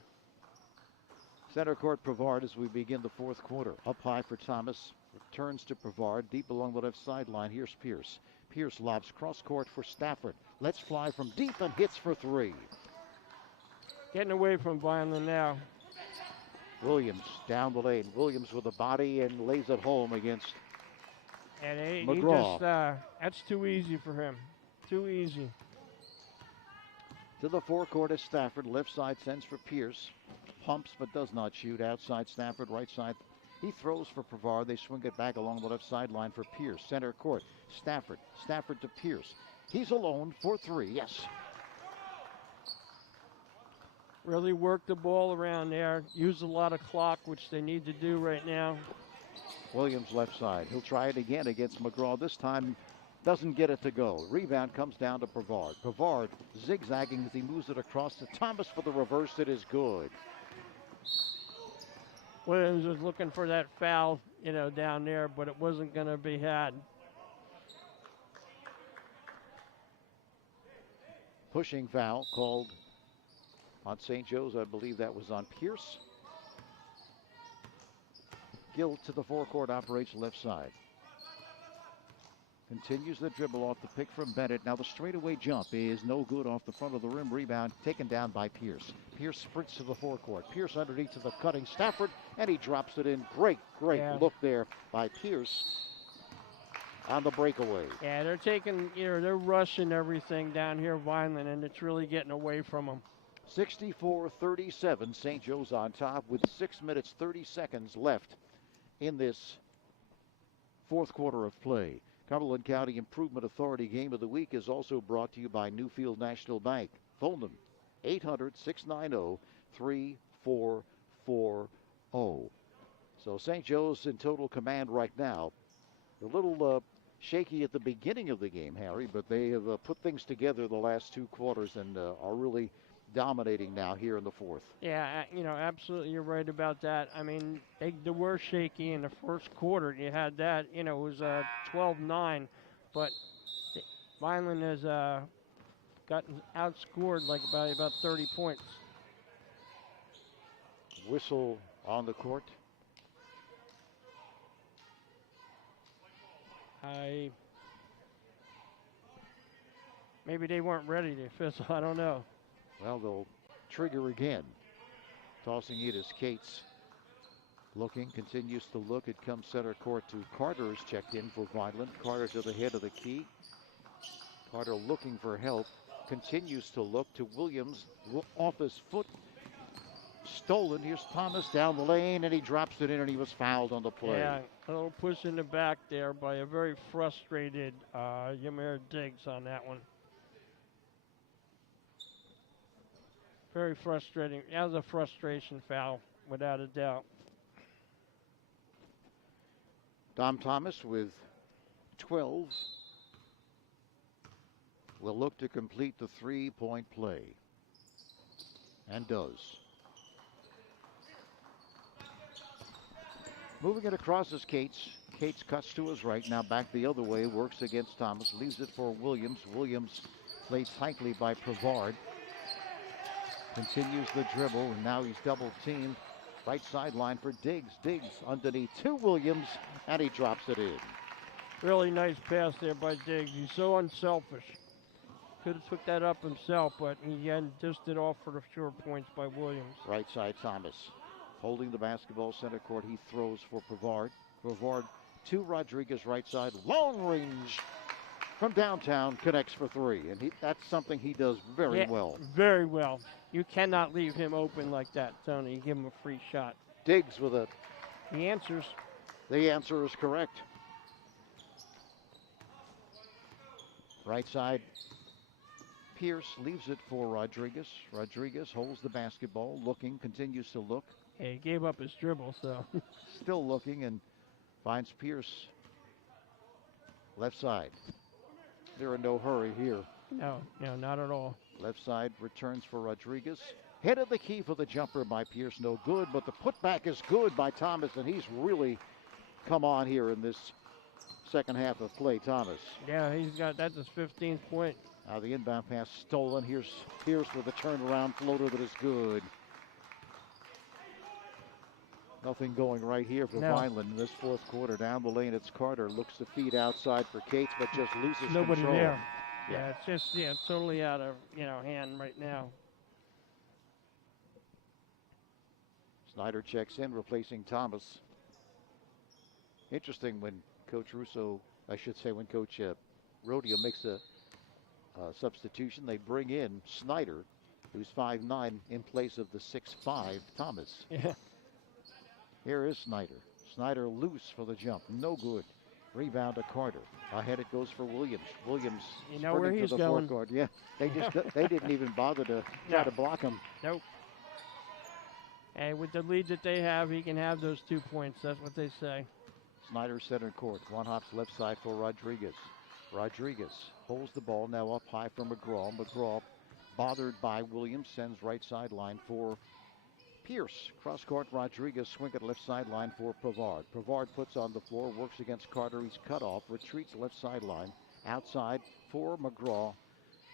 Center court Pavard as we begin the fourth quarter. Up high for Thomas. Returns to Pavard deep along the left sideline. Here's Pierce. Pierce lobs cross court for Stafford. Let's fly from deep and hits for three. Getting away from Vineland now. Williams down the lane. Williams with a body and lays it home against And McGraw. That's too easy for him. Too easy. To the forecourt is Stafford. Left side sends for Pierce. Pumps but does not shoot. Outside Stafford. Right side. He throws for Pavard. They swing it back along the left sideline for Pierce. Center court. Stafford. Stafford to Pierce. He's alone for three. Yes. Really work the ball around there. Use a lot of clock, which they need to do right now. Williams left side. He'll try it again against McGraw. This time doesn't get it to go. Rebound comes down to Pavard. Pavard zigzagging as he moves it across to Thomas for the reverse. It is good. Williams was looking for that foul, down there, but it wasn't going to be had. Pushing foul called on St. Joe's. I believe that was on Pierce. Gill to the forecourt, operates left side. Continues the dribble off the pick from Bennett. Now the straightaway jump is no good off the front of the rim. Rebound taken down by Pierce. Pierce sprints to the forecourt. Pierce underneath to the cutting Stafford, and he drops it in. Great look there by Pierce on the breakaway. Yeah, they're taking, they're rushing everything down here, Vineland, and it's really getting away from them. 64-37, St. Joe's on top with 6 minutes, 30 seconds left in this fourth quarter of play. Cumberland County Improvement Authority Game of the Week is also brought to you by Newfield National Bank. Phone them, 800-690-3440. So St. Joe's in total command right now. A little shaky at the beginning of the game, Harry, but they have put things together the last two quarters and are really dominating now here in the fourth. Yeah, absolutely, you're right about that. I mean, they were shaky in the first quarter. You had that, it was 12-9, but Vineland has gotten outscored by about 30 points. Whistle on the court. Maybe they weren't ready to fizzle. I don't know. Well, they'll trigger again. Tossing it is Cates. Looking, continues to look. It comes center court to Carter is checked in for Vineland. Carter to the head of the key. Carter looking for help. Continues to look to Williams. Off his foot. Stolen. Here's Thomas down the lane, and he drops it in, and he was fouled on the play. Yeah, a little push in the back there by a very frustrated Ymir Diggs on that one. Very frustrating. That was a frustration foul, without a doubt. Dom Thomas with 12 will look to complete the three-point play, and does. Moving it across is Cates. Cates cuts to his right, now back the other way, works against Thomas, leaves it for Williams. Williams played tightly by Prevard. Continues the dribble, and now he's double teamed. Right sideline for Diggs. Diggs underneath to Williams, and he drops it in. Really nice pass there by Diggs. He's so unselfish. Could have took that up himself, but he dished it off for the sure points by Williams. Right side Thomas. Holding the basketball center court, he throws for Prevard. Prevard to Rodriguez right side. Long range from downtown, connects for three. And that's something he does very well. Very well. You cannot leave him open like that, Tony. You give him a free shot. Diggs with it. He answers. The answer is correct. Right side. Pierce leaves it for Rodriguez. Rodriguez holds the basketball, looking, continues to look. Yeah, he gave up his dribble, so. Still looking and finds Pierce. Left side. They're in no hurry here. No, not at all. Left side returns for Rodriguez. Head of the key for the jumper by Pierce, no good, but the putback is good by Thomas, and he's really come on here in this second half of play, Thomas. Yeah, that's his 15th point. Now the inbound pass stolen. Here's Pierce with a turnaround floater that is good. Nothing going right here for Vineland in this fourth quarter. Down the lane, it's Carter. Looks to feed outside for Cates, but just loses Nobody control. there. Yeah, it's just, totally out of, hand right now. Snyder checks in, replacing Thomas. Interesting when Coach Russo, I should say when Coach Rodio makes a substitution, they bring in Snyder, who's 5'9", in place of the 6'5", Thomas. Yeah. Here is Snyder. Snyder loose for the jump. No good. Rebound to Carter. Ahead it goes for Williams. Williams where he's to the going. forecourt. Yeah, they didn't even bother to try to block him. Nope. And with the lead that they have, he can have those 2 points. That's what they say. Snyder center court. One hops left side for Rodriguez. Rodriguez holds the ball now up high for McGraw. McGraw, bothered by Williams, sends right sideline for Pierce. Cross court, Rodriguez swing at left sideline for Prevard. Prevard puts on the floor, works against Carter. He's cut off, retreats left sideline. Outside for McGraw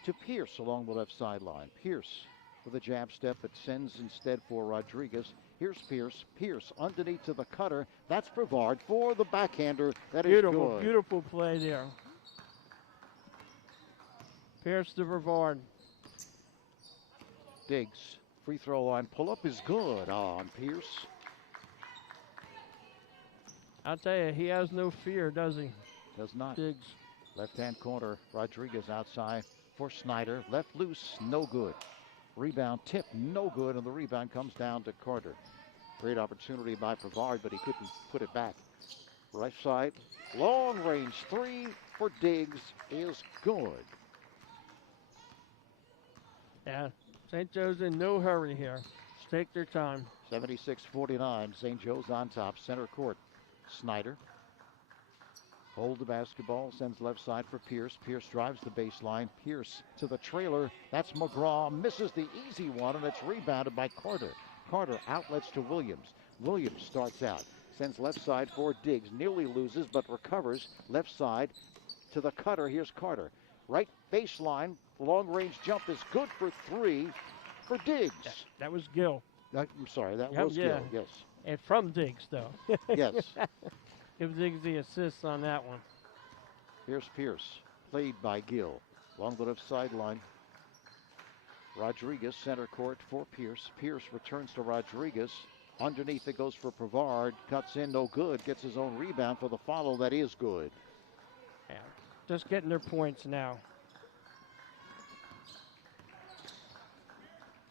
to Pierce along the left sideline. Pierce with a jab step, but sends instead for Rodriguez. Here's Pierce. Pierce underneath to the cutter. That's Prevard for the backhander. That is good. Beautiful play there. Pierce to Prevard. Diggs. Free throw line pull-up is good on Pierce. I'll tell you, he has no fear, does he? Does not. Diggs. Left-hand corner, Rodriguez outside for Snyder. Left loose, no good. Rebound tip, no good, and the rebound comes down to Carter. Great opportunity by Prevard, but he couldn't put it back. Right side, long range three for Diggs is good. Yeah. St. Joe's in no hurry here. Just take their time. 76-49. St. Joe's on top. Center court. Snyder. Hold the basketball. Sends left side for Pierce. Pierce drives the baseline. Pierce to the trailer. That's McGraw. Misses the easy one, and it's rebounded by Carter. Carter outlets to Williams. Williams starts out. Sends left side for Diggs. Nearly loses, but recovers. Left side to the cutter. Here's Carter. Right baseline. Long range jump is good for three for Diggs. That was Gill. I'm sorry, that was Gill, yes. And from Diggs, though. Yes. Give Diggs the assists on that one. Here's Pierce, played by Gill. Along the left sideline, Rodriguez, center court for Pierce. Pierce returns to Rodriguez. Underneath it goes for Pavard. Cuts in, no good. Gets his own rebound for the follow. That is good. Yeah, just getting their points now.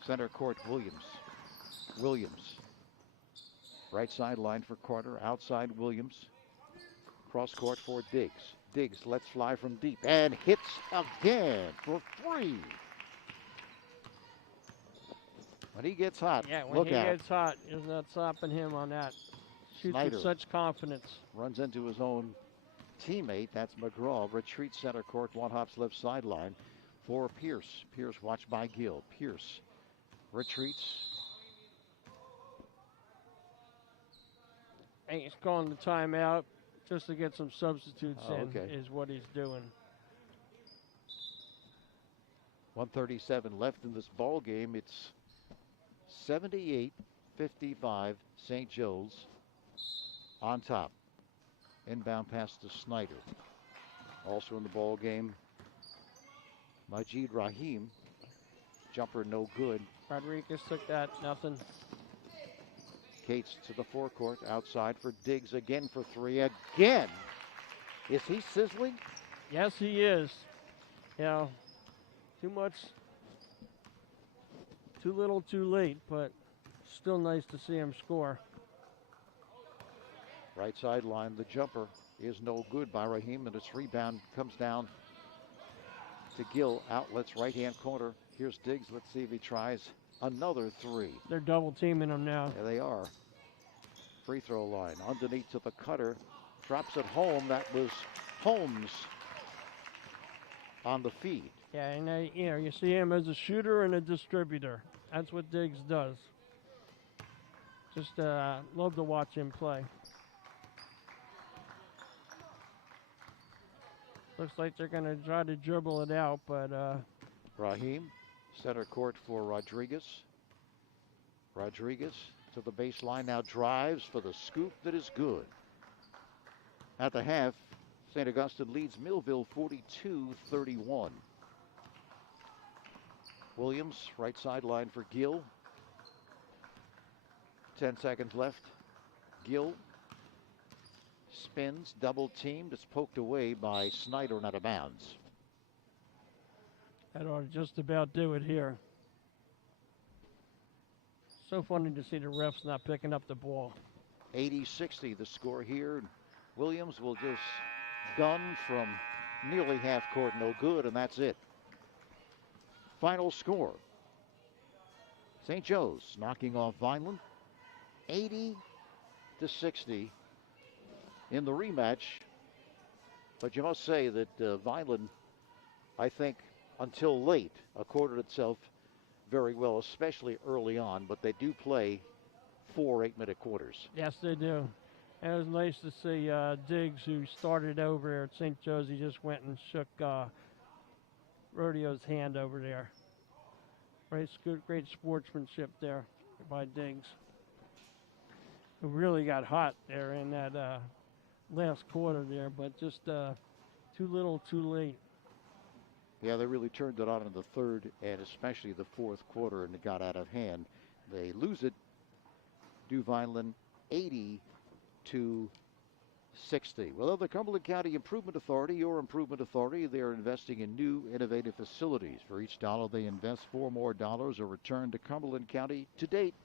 Center court, Williams. Williams. Right sideline for Carter. Outside, Williams. Cross court for Diggs. Diggs lets fly from deep and hits again for 3. When he gets hot, Yeah, when look he out. gets hot, there's not stopping him on that. Shoots Snyder with such confidence. runs into his own teammate. That's McGraw. Retreats center court. One hops left sideline for Pierce. Pierce watched by Gill. Pierce retreats. And he's calling the timeout just to get some substitutes in, Okay. is what he's doing. 1:37 left in this ball game. It's 78-55. St. Joe's on top. Inbound pass to Snyder. Also in the ball game, Majid Rahim. Jumper no good. Rodriguez took that, nothing. Cates to the forecourt. Outside for Diggs again for 3. Again. Is he sizzling? Yes, he is. You know, too much, too little, too late, but still nice to see him score. Right sideline, the jumper is no good by Rahim, and its rebound comes down to Gill. Outlets, right-hand corner. Here's Diggs. Let's see if he tries another 3. They're double teaming him now. There they are. Free throw line. Underneath to the cutter. Drops it home. That was Holmes on the feed. Yeah, and you see him as a shooter and a distributor. That's what Diggs does. Just love to watch him play. Looks like they're going to try to dribble it out, but Rahim, center court for Rodriguez. Rodriguez to the baseline, now drives for the scoop that is good. At the half, St. Augustine leads Millville 42-31. Williams, right sideline for Gill. 10 seconds left. Gill spins, double teamed. It's poked away by Snyder and out of bounds. that ought to just about do it here. So funny to see the refs not picking up the ball. 80-60 the score here. Williams will just gun from nearly half court, no good, and that's it. Final score. St. Joe's knocking off Vineland 80-60 in the rematch. But you must say that Vineland, I think, until late, accorded itself very well, especially early on, but they do play 4 8-minute quarters. Yes, they do. And it was nice to see Diggs, who started over there at St. Joe's. He just went and shook Rodeo's hand over there. Great sportsmanship there by Diggs, who really got hot there in that last quarter there, but just too little, too late. Yeah, they really turned it on in the third and especially the fourth quarter, and it got out of hand. They lose it to Vineland 80-60. Well, the Cumberland County Improvement Authority, your improvement authority, they're investing in new, innovative facilities. For each dollar they invest, 4 more dollars are returned to Cumberland County. To date,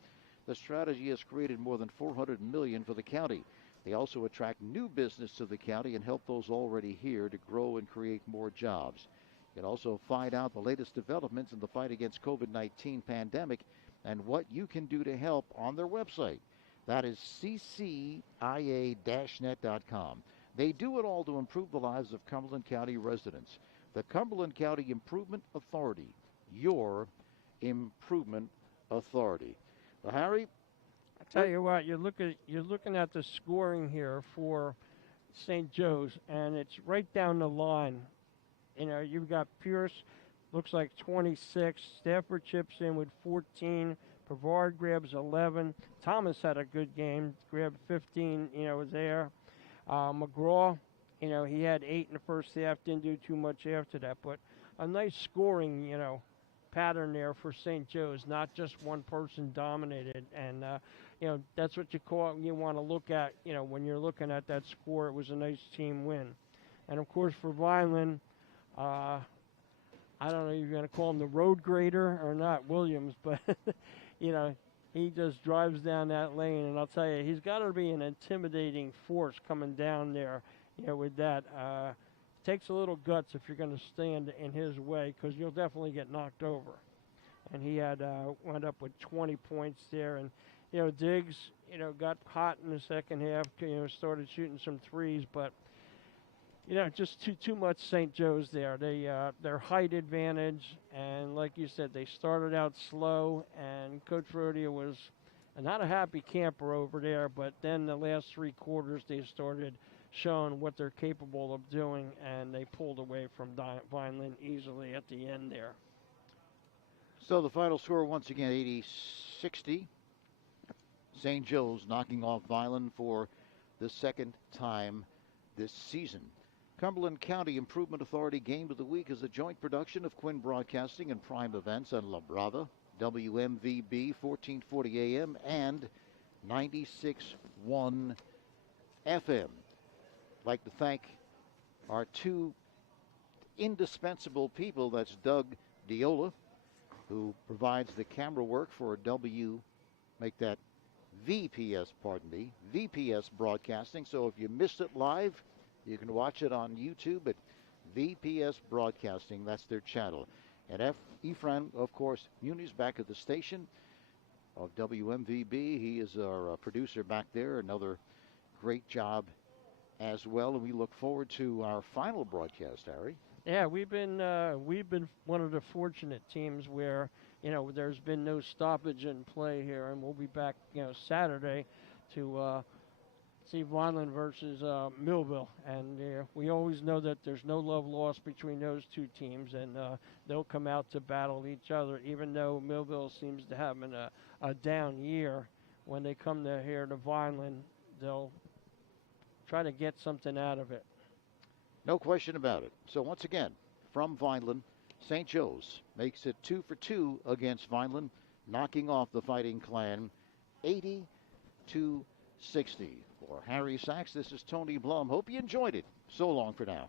the strategy has created more than $400 million for the county. They also attract new business to the county and help those already here to grow and create more jobs. You can also find out the latest developments in the fight against COVID-19 pandemic and what you can do to help on their website. That is ccia-net.com. They do it all to improve the lives of Cumberland County residents. The Cumberland County Improvement Authority, your improvement authority. Well, Harry, I tell you what, you're looking at the scoring here for St. Joe's, and it's right down the line. You know, you've got Pierce, looks like 26. Stafford chips in with 14. Pavard grabs 11. Thomas had a good game, grabbed 15, was there. McGraw, he had 8 in the first half, didn't do too much after that. But a nice scoring, pattern there for St. Joe's, not just one person dominated. And, that's what you want to look at, when you're looking at that score. It was a nice team win. And, of course, for Vineland, I don't know if you're going to call him the road grader or not, Williams, but, he just drives down that lane. And I'll tell you, he's got to be an intimidating force coming down there, with that. Takes a little guts if you're going to stand in his way, because you'll definitely get knocked over. And he had went up with 20 points there. And, Diggs, got hot in the second half, started shooting some threes, but, just too much St. Joe's there. Their height advantage, and like you said, they started out slow, and Coach Rodia was not a happy camper over there, but then the last three quarters they started showing what they're capable of doing, and they pulled away from Vineland easily at the end there. So the final score once again, 80-60. St. Joe's knocking off Vineland for the second time this season. Cumberland County Improvement Authority Game of the Week is a joint production of Quinn Broadcasting and Prime Events on La Brava, WMVB 1440 AM and 96.1 FM. I'd like to thank our two indispensable people. That's Doug Diola, who provides the camera work for VPS Broadcasting. So if you missed it live, you can watch it on YouTube at VPS Broadcasting. That's their channel. And Ephraim, of course, Muni's back at the station of WMVB. He is our producer back there. Another great job as well, and we look forward to our final broadcast, Harry. Yeah, we've been one of the fortunate teams where there's been no stoppage in play here, and we'll be back Saturday to see Vineland versus Millville, and we always know that there's no love lost between those two teams, and they'll come out to battle each other. Even though Millville seems to have a down year, when they come here to Vineland, they'll try to get something out of it. No question about it. So once again, from Vineland, St. Joe's makes it 2 for 2 against Vineland, knocking off the Fighting Clan 80-60. For Harry Sachs, this is Tony Blum. Hope you enjoyed it. So long for now.